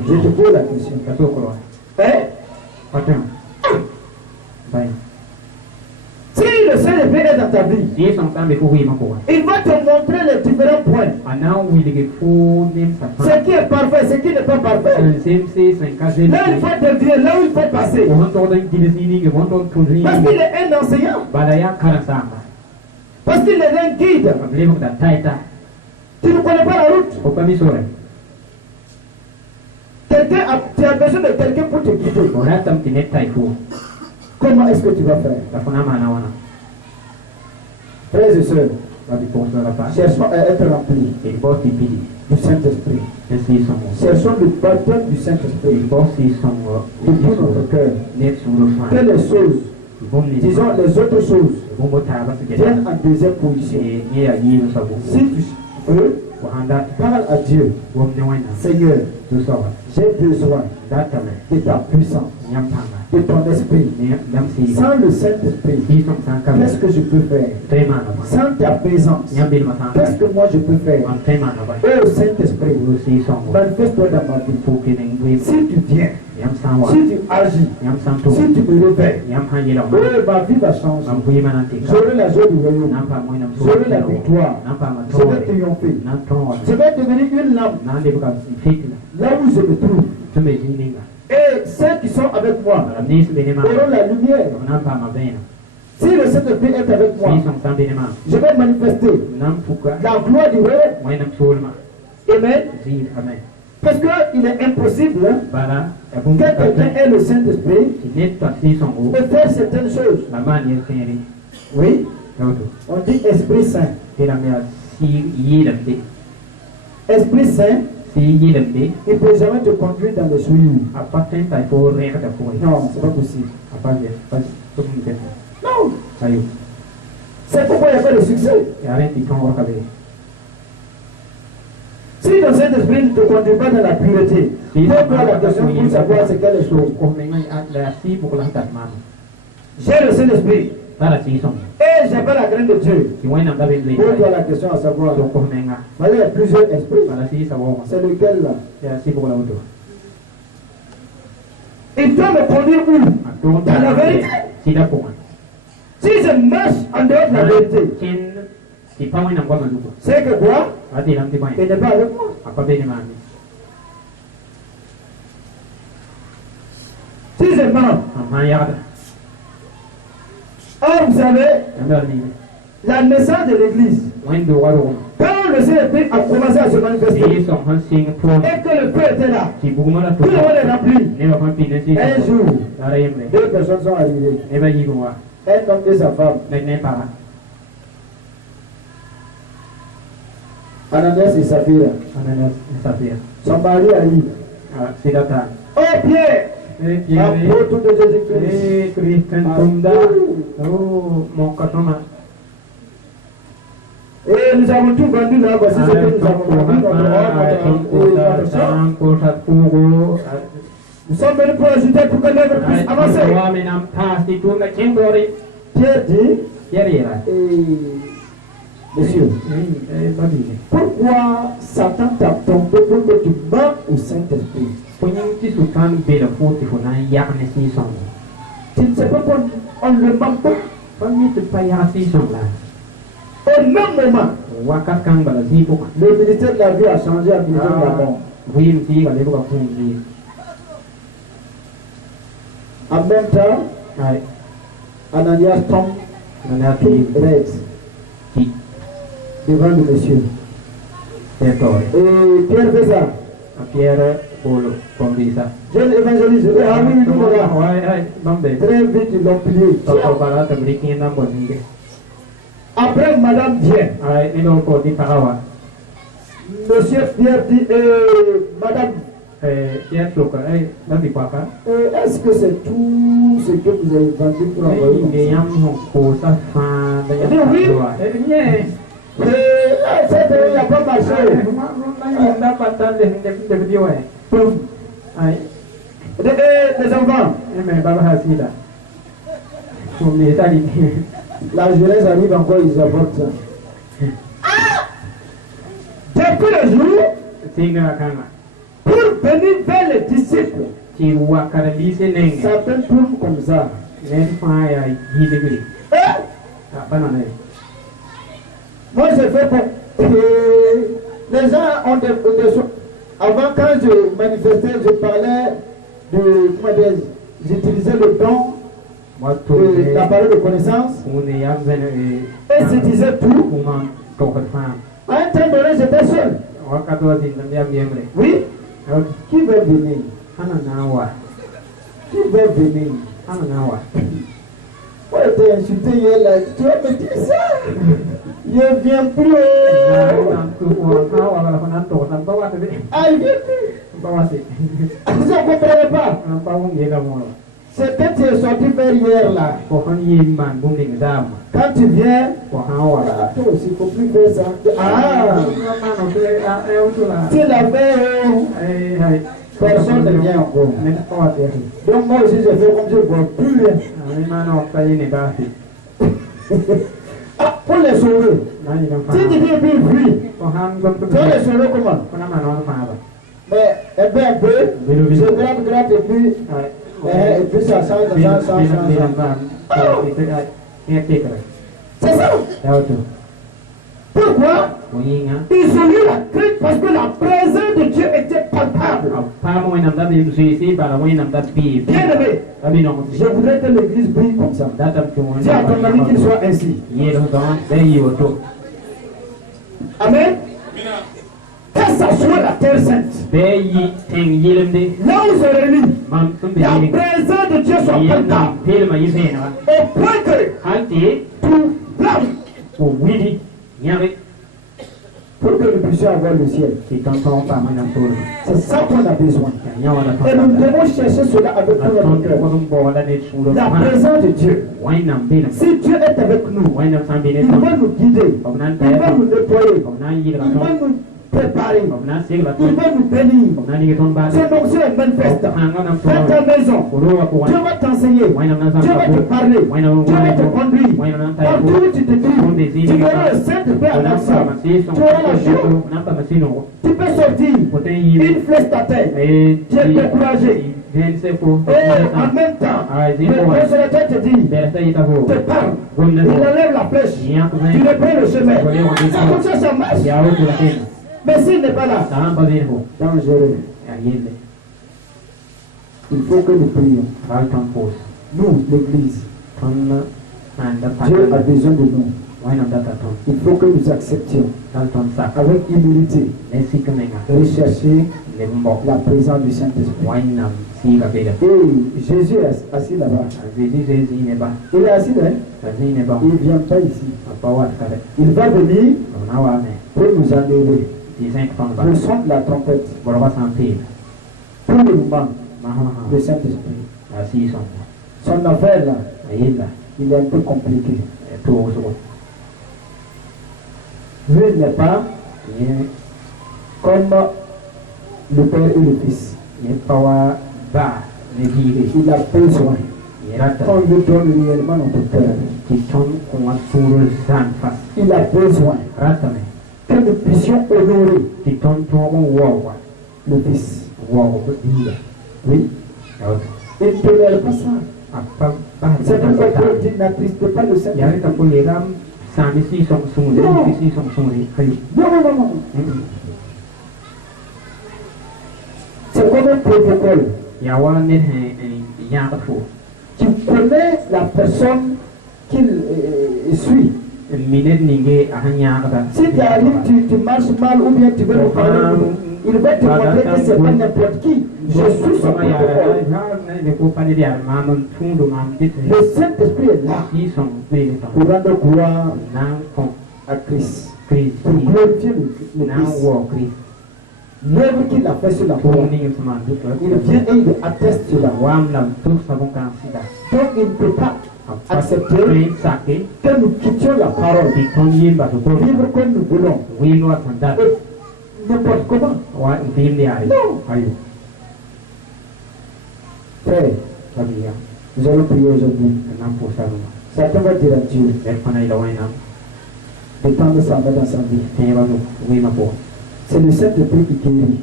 Je te pose la question. Si le Saint-Esprit est dans ta vie, il va te montrer les différents points. Ce qui est parfait, ce qui n'est pas parfait. Là où il faut devenir, là où il faut passer. Parce qu'il est un enseignant. Parce qu'il est un guide. Tu ne connais pas la route. Tu as besoin de quelqu'un pour te guider. Comment est-ce que tu vas faire? Frères et sœurs, cherchons à être remplis du Saint-Esprit. Cherchons le baptême du Saint-Esprit depuis notre cœur. Que les choses, disons les autres choses, viennent en deuxième position. Si tu veux, parle à Dieu. Seigneur, j'ai besoin de ta puissance, de ton esprit. Sans le Saint-Esprit, qu'est-ce que je peux faire? Sans ta présence, qu'est-ce que moi je peux faire? Oh Saint-Esprit, manifeste-toi dans ma vie. Si tu viens, si tu agis, si tu me réveilles, ma vie va changer. J'aurai la joie du royaume, j'aurai la victoire, je vais triompher, je vais devenir une lampe là où je me trouve. Et ceux qui sont avec moi auront la lumière. Si le Saint-Esprit est avec moi, je vais manifester la gloire du royaume. Amen. Parce qu'il est impossible que quelqu'un ait le Saint-Esprit et faire certaines choses. Oui. On dit Esprit Saint. Esprit Saint, il ne peut jamais te conduire dans le souillure. Non, c'est pas possible. Non. C'est pourquoi il n'y a pas de succès. Si le Saint-Esprit ne te conduit pas dans la pureté, pourquoi la question pour savoir c'est quelle chose? J'ai le Saint-Esprit. Et j'ai pas la graine de Dieu. Pourquoi la question à savoir? Il y a plusieurs esprits. C'est lequel là? Il doit me conduire où? Dans la vérité. Si je marche en dehors de la vérité, c'est que quoi? Il n'est pas avec moi. Si je mens, vous savez, la naissance de l'église, quand le Saint-Esprit a commencé à se manifester, et que le feu était là, tout le monde est rempli. Un jour, deux personnes sont arrivées, un homme et sa femme. Ananias et Saphira. Son mari a dit, oh Pierre, l'apôtre de Jésus-Christ. Et nous avons tout vendu là, voici ce que nous avons vendu, nous sommes venus pour ajouter pour que l'œuvre puisse avancer. Pierre dit, monsieur, pourquoi Satan t'a trompé pour que tu mens au Saint-Esprit? Tu ne sais pas qu'on ne le ment pas. Au même moment, le ministère de la vie a changé à ministère de la mort. En même temps, Ananias tombe raide devant le monsieur. Et Pierre fait ça. Jeune évangéliste, ah oui, nous voilà. Très vite, ils l'ont plié. Après, madame vient. Monsieur Pierre dit, madame, est-ce que c'est tout ce que vous avez vendu pour envoyer? Il dit oui. Il n'a pas marché. Les enfants, La jeunesse arrive encore, ils avortent ça. Depuis le jour, pour venir vers les disciples, certains tournent comme ça. Moi, je fais pour... Les gens ont des choses. Avant, quand je manifestais, je parlais de... Comment dire, j'utilisais le don, la parole de connaissance. Et je disais tout. À un temps donné, j'étais seul. Oui. Qui veut venir? Qui veut venir? Moi, j'étais insulté hier là. Tu vas me dire ça? Je ne viens plus. Ah, il vient plus. Je ne comprenais pas. C'est quand tu es sorti vers hier là. Quand tu viens, toi aussi, il ne faut plus faire ça. Ah, tu l'avais. Personne ne vient encore. Donc moi aussi, je fais comme je ne vois plus rien. Ah, pour les sauver. Si tu viens plus fruit, tu vas les sauver comment? Mais un peu, je gratte et puis ça change. C'est ça. Pourquoi? Ils ont eu la crainte parce que la présence de Dieu était palpable. Bien-aimé, je voudrais que l'église brille comme ça. Dis à ton ami qu'il soit ainsi. Amen. Que ça soit la terre sainte. Là où je réunis, la présence de Dieu soit palpable. Au point que tout flamme. Pour que nous puissions avoir le ciel. C'est ça qu'on a besoin. Et nous devons chercher cela avec tout notre cœur. La présence de Dieu. Si Dieu est avec nous, il va nous guider. Il va nous nettoyer. Il va nous préparer. Il va nous bénir. C'est donc c'est manifeste. Dans ta maison, Dieu va t'enseigner. Dieu va te parler. Dieu va te conduire. Partout où tu te trouves, tu verras le Saint-Esprit à l'ensemble. Tu auras la joie. Tu peux sortir. Une flèche ta tête. Tu es découragé. Et en même temps, le consolateur te dit, te parle. Il enlève la flèche. Tu reprends le chemin. C'est comme ça marche. Mais s'il n'est pas là, dangereux. Il faut que nous prions. Nous, l'église, Dieu a besoin de nous. Il faut que nous acceptions avec humilité rechercher la présence du Saint-Esprit. Et Jésus est assis là-bas. Il est assis là. Il ne vient pas ici. Il va venir pour nous enlever. Le son de la trompette. Pour le moment, le Saint-Esprit. Son affaire là, il est un peu compliqué. Lui n'est pas comme le Père et le Fils. Il a besoin qu'on lui donne réellement notre cœur. Il a besoin que nous puissions honorer le Fils. Oui. Il ne tolère pas ça. C'est pourquoi Dieu dit n'attriste pas le Seigneur. Non. C'est comme un protocole. Tu connais la personne qu'il suit. Si tu arrives, tu marches mal ou bien tu veux nous parler, il va te montrer que ce n'est pas n'importe qui. Je suis son protocole. Le Saint-Esprit est là pour rendre gloire à Christ, pour glorifier le Christ. L'œuvre qu'il a fait sur la croix, il vient et il atteste sur la croix. Donc il ne peut pas accepter que nous quittions la parole, vivre comme nous voulons, n'importe comment. Non. Frère, Nous allons prier aujourd'hui. Chacun va dire à Dieu d'étendre sa main dans sa vie. C'est le Saint-Esprit qui guérit.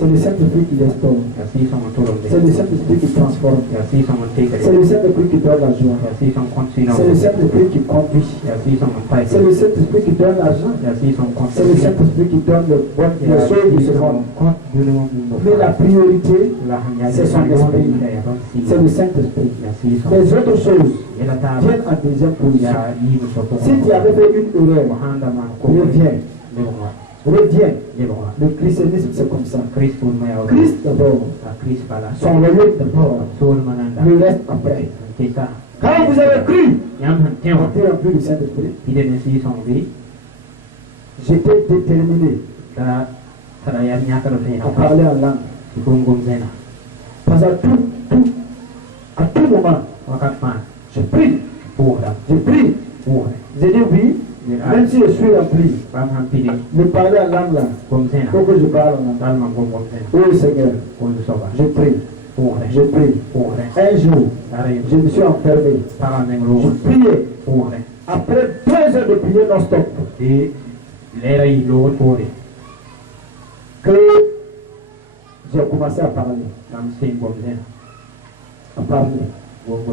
C'est le Saint-Esprit qui restaure. C'est le Saint-Esprit qui transforme. C'est le Saint-Esprit qui donne la joie. C'est le Saint-Esprit qui conduit. C'est le Saint-Esprit qui donne l'argent. C'est le Saint-Esprit qui donne les choses de ce monde. Mais la priorité, c'est son esprit. C'est le Saint-Esprit. Les autres choses viennent en deuxième position. Si tu avais fait une erreur, reviens. Le christianisme, c'est comme ça. Christ d'abord. Son royaume d'abord. Le reste après. Quand vous avez cru, entrez en plus du Saint-Esprit. J'étais déterminé à parler en langue. Parce qu'à tout moment, je prie. Je prie. Je dis oui. Même si je suis rempli, me parler en langue là, faut que je parle en langue. Oh Seigneur, je prie. Un jour, je me suis enfermé. Je priais. Après 2 heures de prière non-stop, que j'ai commencé à parler.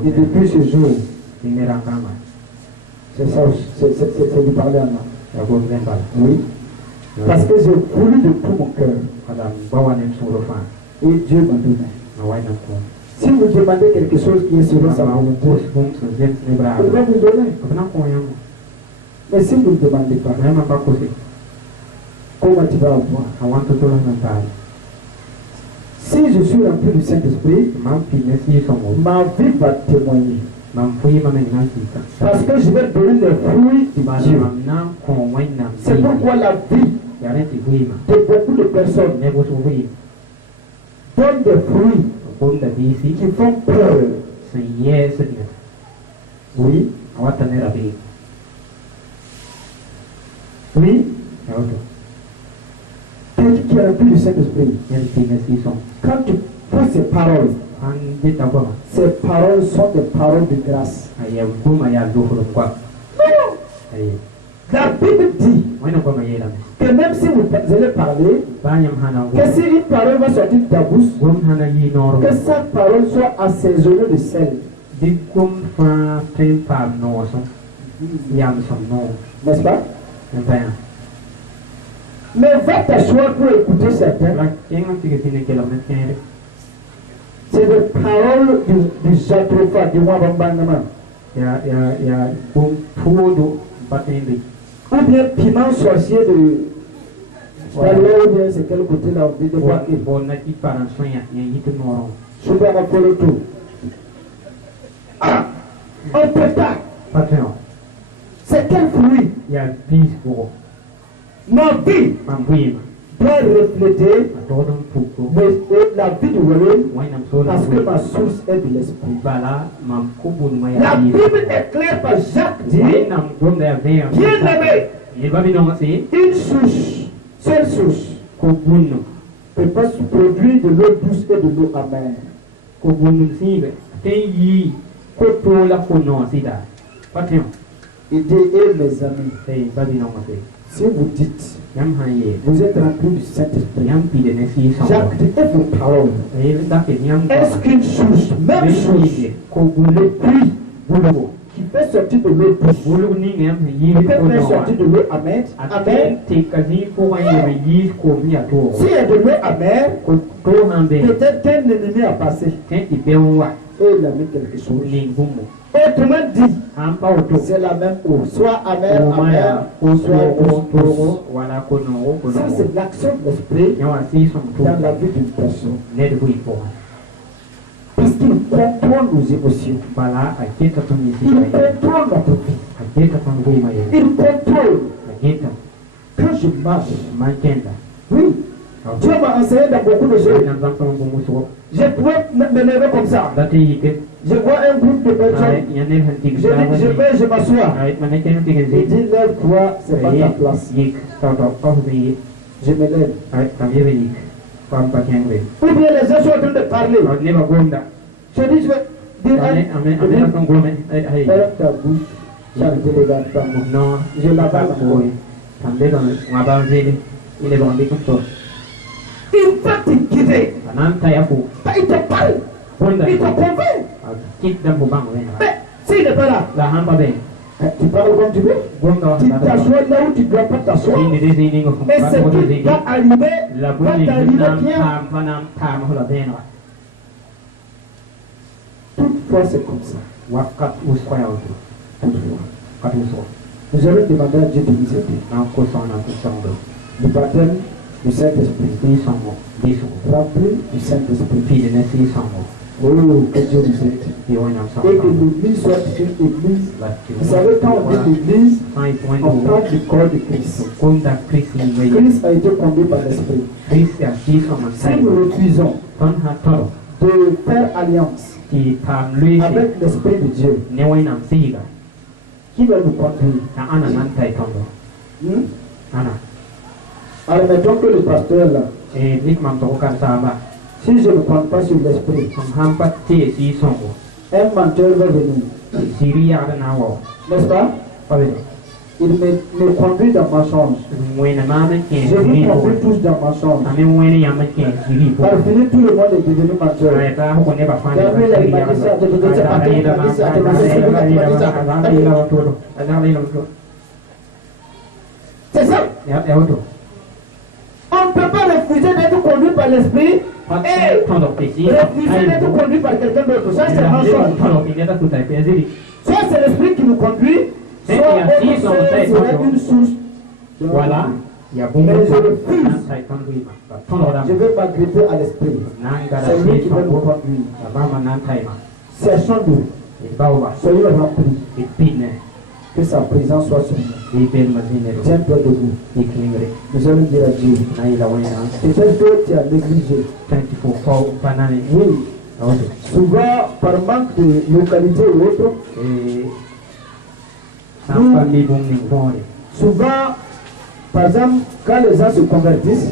Et depuis ce jour, c'est ça, c'est de parler en langue. Oui. Parce que j'ai voulu de tout mon cœur. Et Dieu m'a donné. Si vous demandez quelque chose qui est selon sa volonté, il va vous donner. Mais si vous ne demandez pas, comment tu vas avoir? Si je suis rempli du Saint-Esprit, ma vie va témoigner. Parce que je vais donner les fruits de Dieu. C'est pourquoi la vie de beaucoup de personnes donne des fruits qui font peur. Oui. Oui. Quelqu'un qui est rempli du Saint-Esprit, quand tu fais ces paroles, ces paroles sont des paroles de grâce. La Bible dit que même si vous allez parler, que si une parole va sortir de ta bouche, que cette parole soit assaisonnée de sel. N'est-ce pas? Mais va t'asseoir pour écouter certains. C'est des paroles du Jatropha, du Wabambangama. Ou bien piment sorcier de. Ou bien c'est quel côté là, on dit de voir. Super Apollo. Ah! On peut pas. C'est quel fruit? Ma vie doit refléter la vie du royaume parce que ma source est de l'esprit. La Bible est claire par Jacques dit, bien-aimé, une souche, seule souche, ne peut pas se produire de l'eau douce et de l'eau amère. Il dit, mes amis, si vous dites, vous êtes rempli du Saint-Esprit, Jacques dit, et vos paroles, est-ce qu'une souche, même chose, le puits qui fait sortir de l'eau douce, qui peut faire sortir de l'eau amère, s'il y a de l'eau amère, peut-être qu'un ennemi a passé, et il a mis quelque chose. Autrement dit, c'est la même eau, soit amère, soit douce. Ça, c'est l'action de l'esprit dans la vie d'une personne. Parce qu'il contrôle nos émotions. Il contrôle notre vie. Il contrôle. Quand je marche, oui, Dieu m'a enseigné dans beaucoup de choses. Je pouvais me lever comme ça. Je vois un groupe de personnes. Je m'assois. Il dit, lève-toi, c'est pas ta place. Je me lève. Ou bien les gens sont en train de parler. Je dis, Ferme ta bouche, chargé les gars. Non, Je la parle. Il va te guider. Il te parle. Il te convainc. Mais s'il n'est pas là, tu parles comme tu veux. Tu t'assois là où tu ne dois pas t'asseoir. Et ce qui va arriver, va t'arriver bien. Toutefois, c'est comme ça. Toutefois. Nous allons demander à Dieu de nous aider. Le baptême du Saint-Esprit. Rempli du Saint-Esprit. Oh, que Dieu nous aide. Et que l'église soit une église. Vous savez, quand on dit l'église, on parle du corps de Christ. Christ a été conduit par l'Esprit. Si nous refusons de faire alliance avec l'Esprit de Dieu, qui va nous conduire? Alors mettons que le pasteur là, si je ne compte pas sur l'Esprit, un menteur va venir. N'est-ce pas? Il me conduit dans ma change. Je vous conduis tous dans ma change. Par finir, tout le monde est devenu menteur. C'est ça? On ne peut pas refuser d'être conduit par l'Esprit et refuser d'être conduit par quelqu'un d'autre. Ça, c'est mensonge. Soit c'est l'Esprit qui nous conduit, soit c'est une source. Voilà. Mais je refuse. Je vais m'agripper à l'Esprit. C'est lui qui va nous conduire. Cherchons-nous. Soyons remplis. Que sa présence soit sur nous. Tiens-toi debout. Nous allons dire à Dieu. Peut-être que tu as négligé. Oui. Souvent, par manque de localité ou autre, souvent, par exemple, quand les gens se convertissent,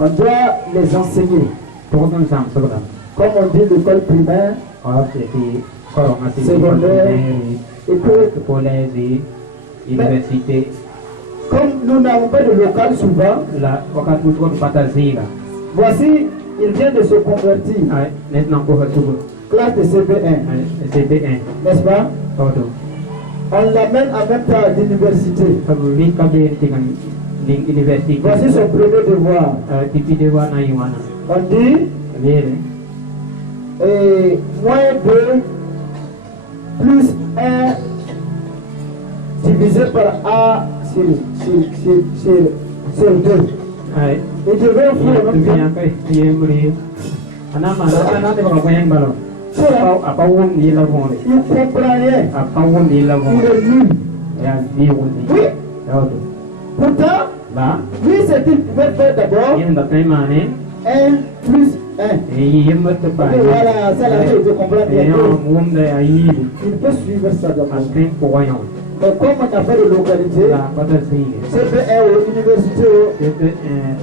on doit les enseigner. Comme on dit l'école primaire, secondaire, et université. Comme nous n'avons pas de local souvent, voici, il vient de se convertir. Classe de CP1. N'est-ce pas? On l'amène en même temps à l'université. Voici son premier devoir. On dit moins 2 plus 1 divisé par A sur 2. Il devait faire le même temps. Il comprend rien. Il est nul. Oui. Pourtant, lui, c'est qu'il pouvait faire d'abord 1 plus 1. Voilà, ça là, je comprends bien. Il peut suivre ça d'abord. Mais comme on a fait de localité, CP1 ou université,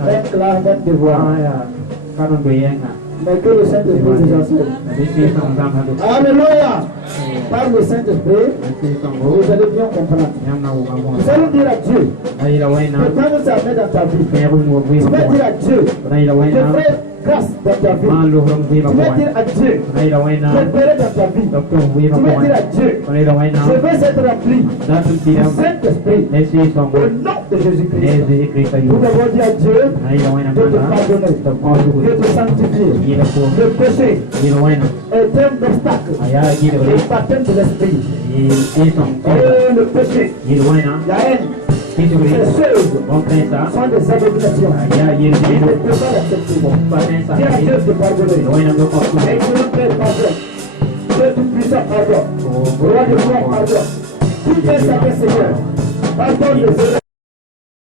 même classe, même devoir. Mais que le Saint-Esprit nous enseigne. Alléluia. Par le Saint-Esprit, vous allez bien comprendre. Vous allez dire à Dieu, que quand nous sommes dans ta vie, tu vas dire à Dieu, je fais grâce dans ta vie. Tu vas dire à Dieu, je ferai dans ta vie. Tu vas dire à Dieu, je vais être rempli du Saint-Esprit au nom de Jésus-Christ. Vous devez dire à Dieu de te pardonner, de te sanctifier. Le péché est un obstacle. Le baptême de l'Esprit. Et le péché, la haine, ces choses sont des abominations. Il ne peut pas l'accepter. Dis à Dieu de te pardonner. Et Dieu te pardonne. Dieu tout-puissant pardonne. Roi de gloire pardonne. Tout est Seigneur. Pardonne les erreurs.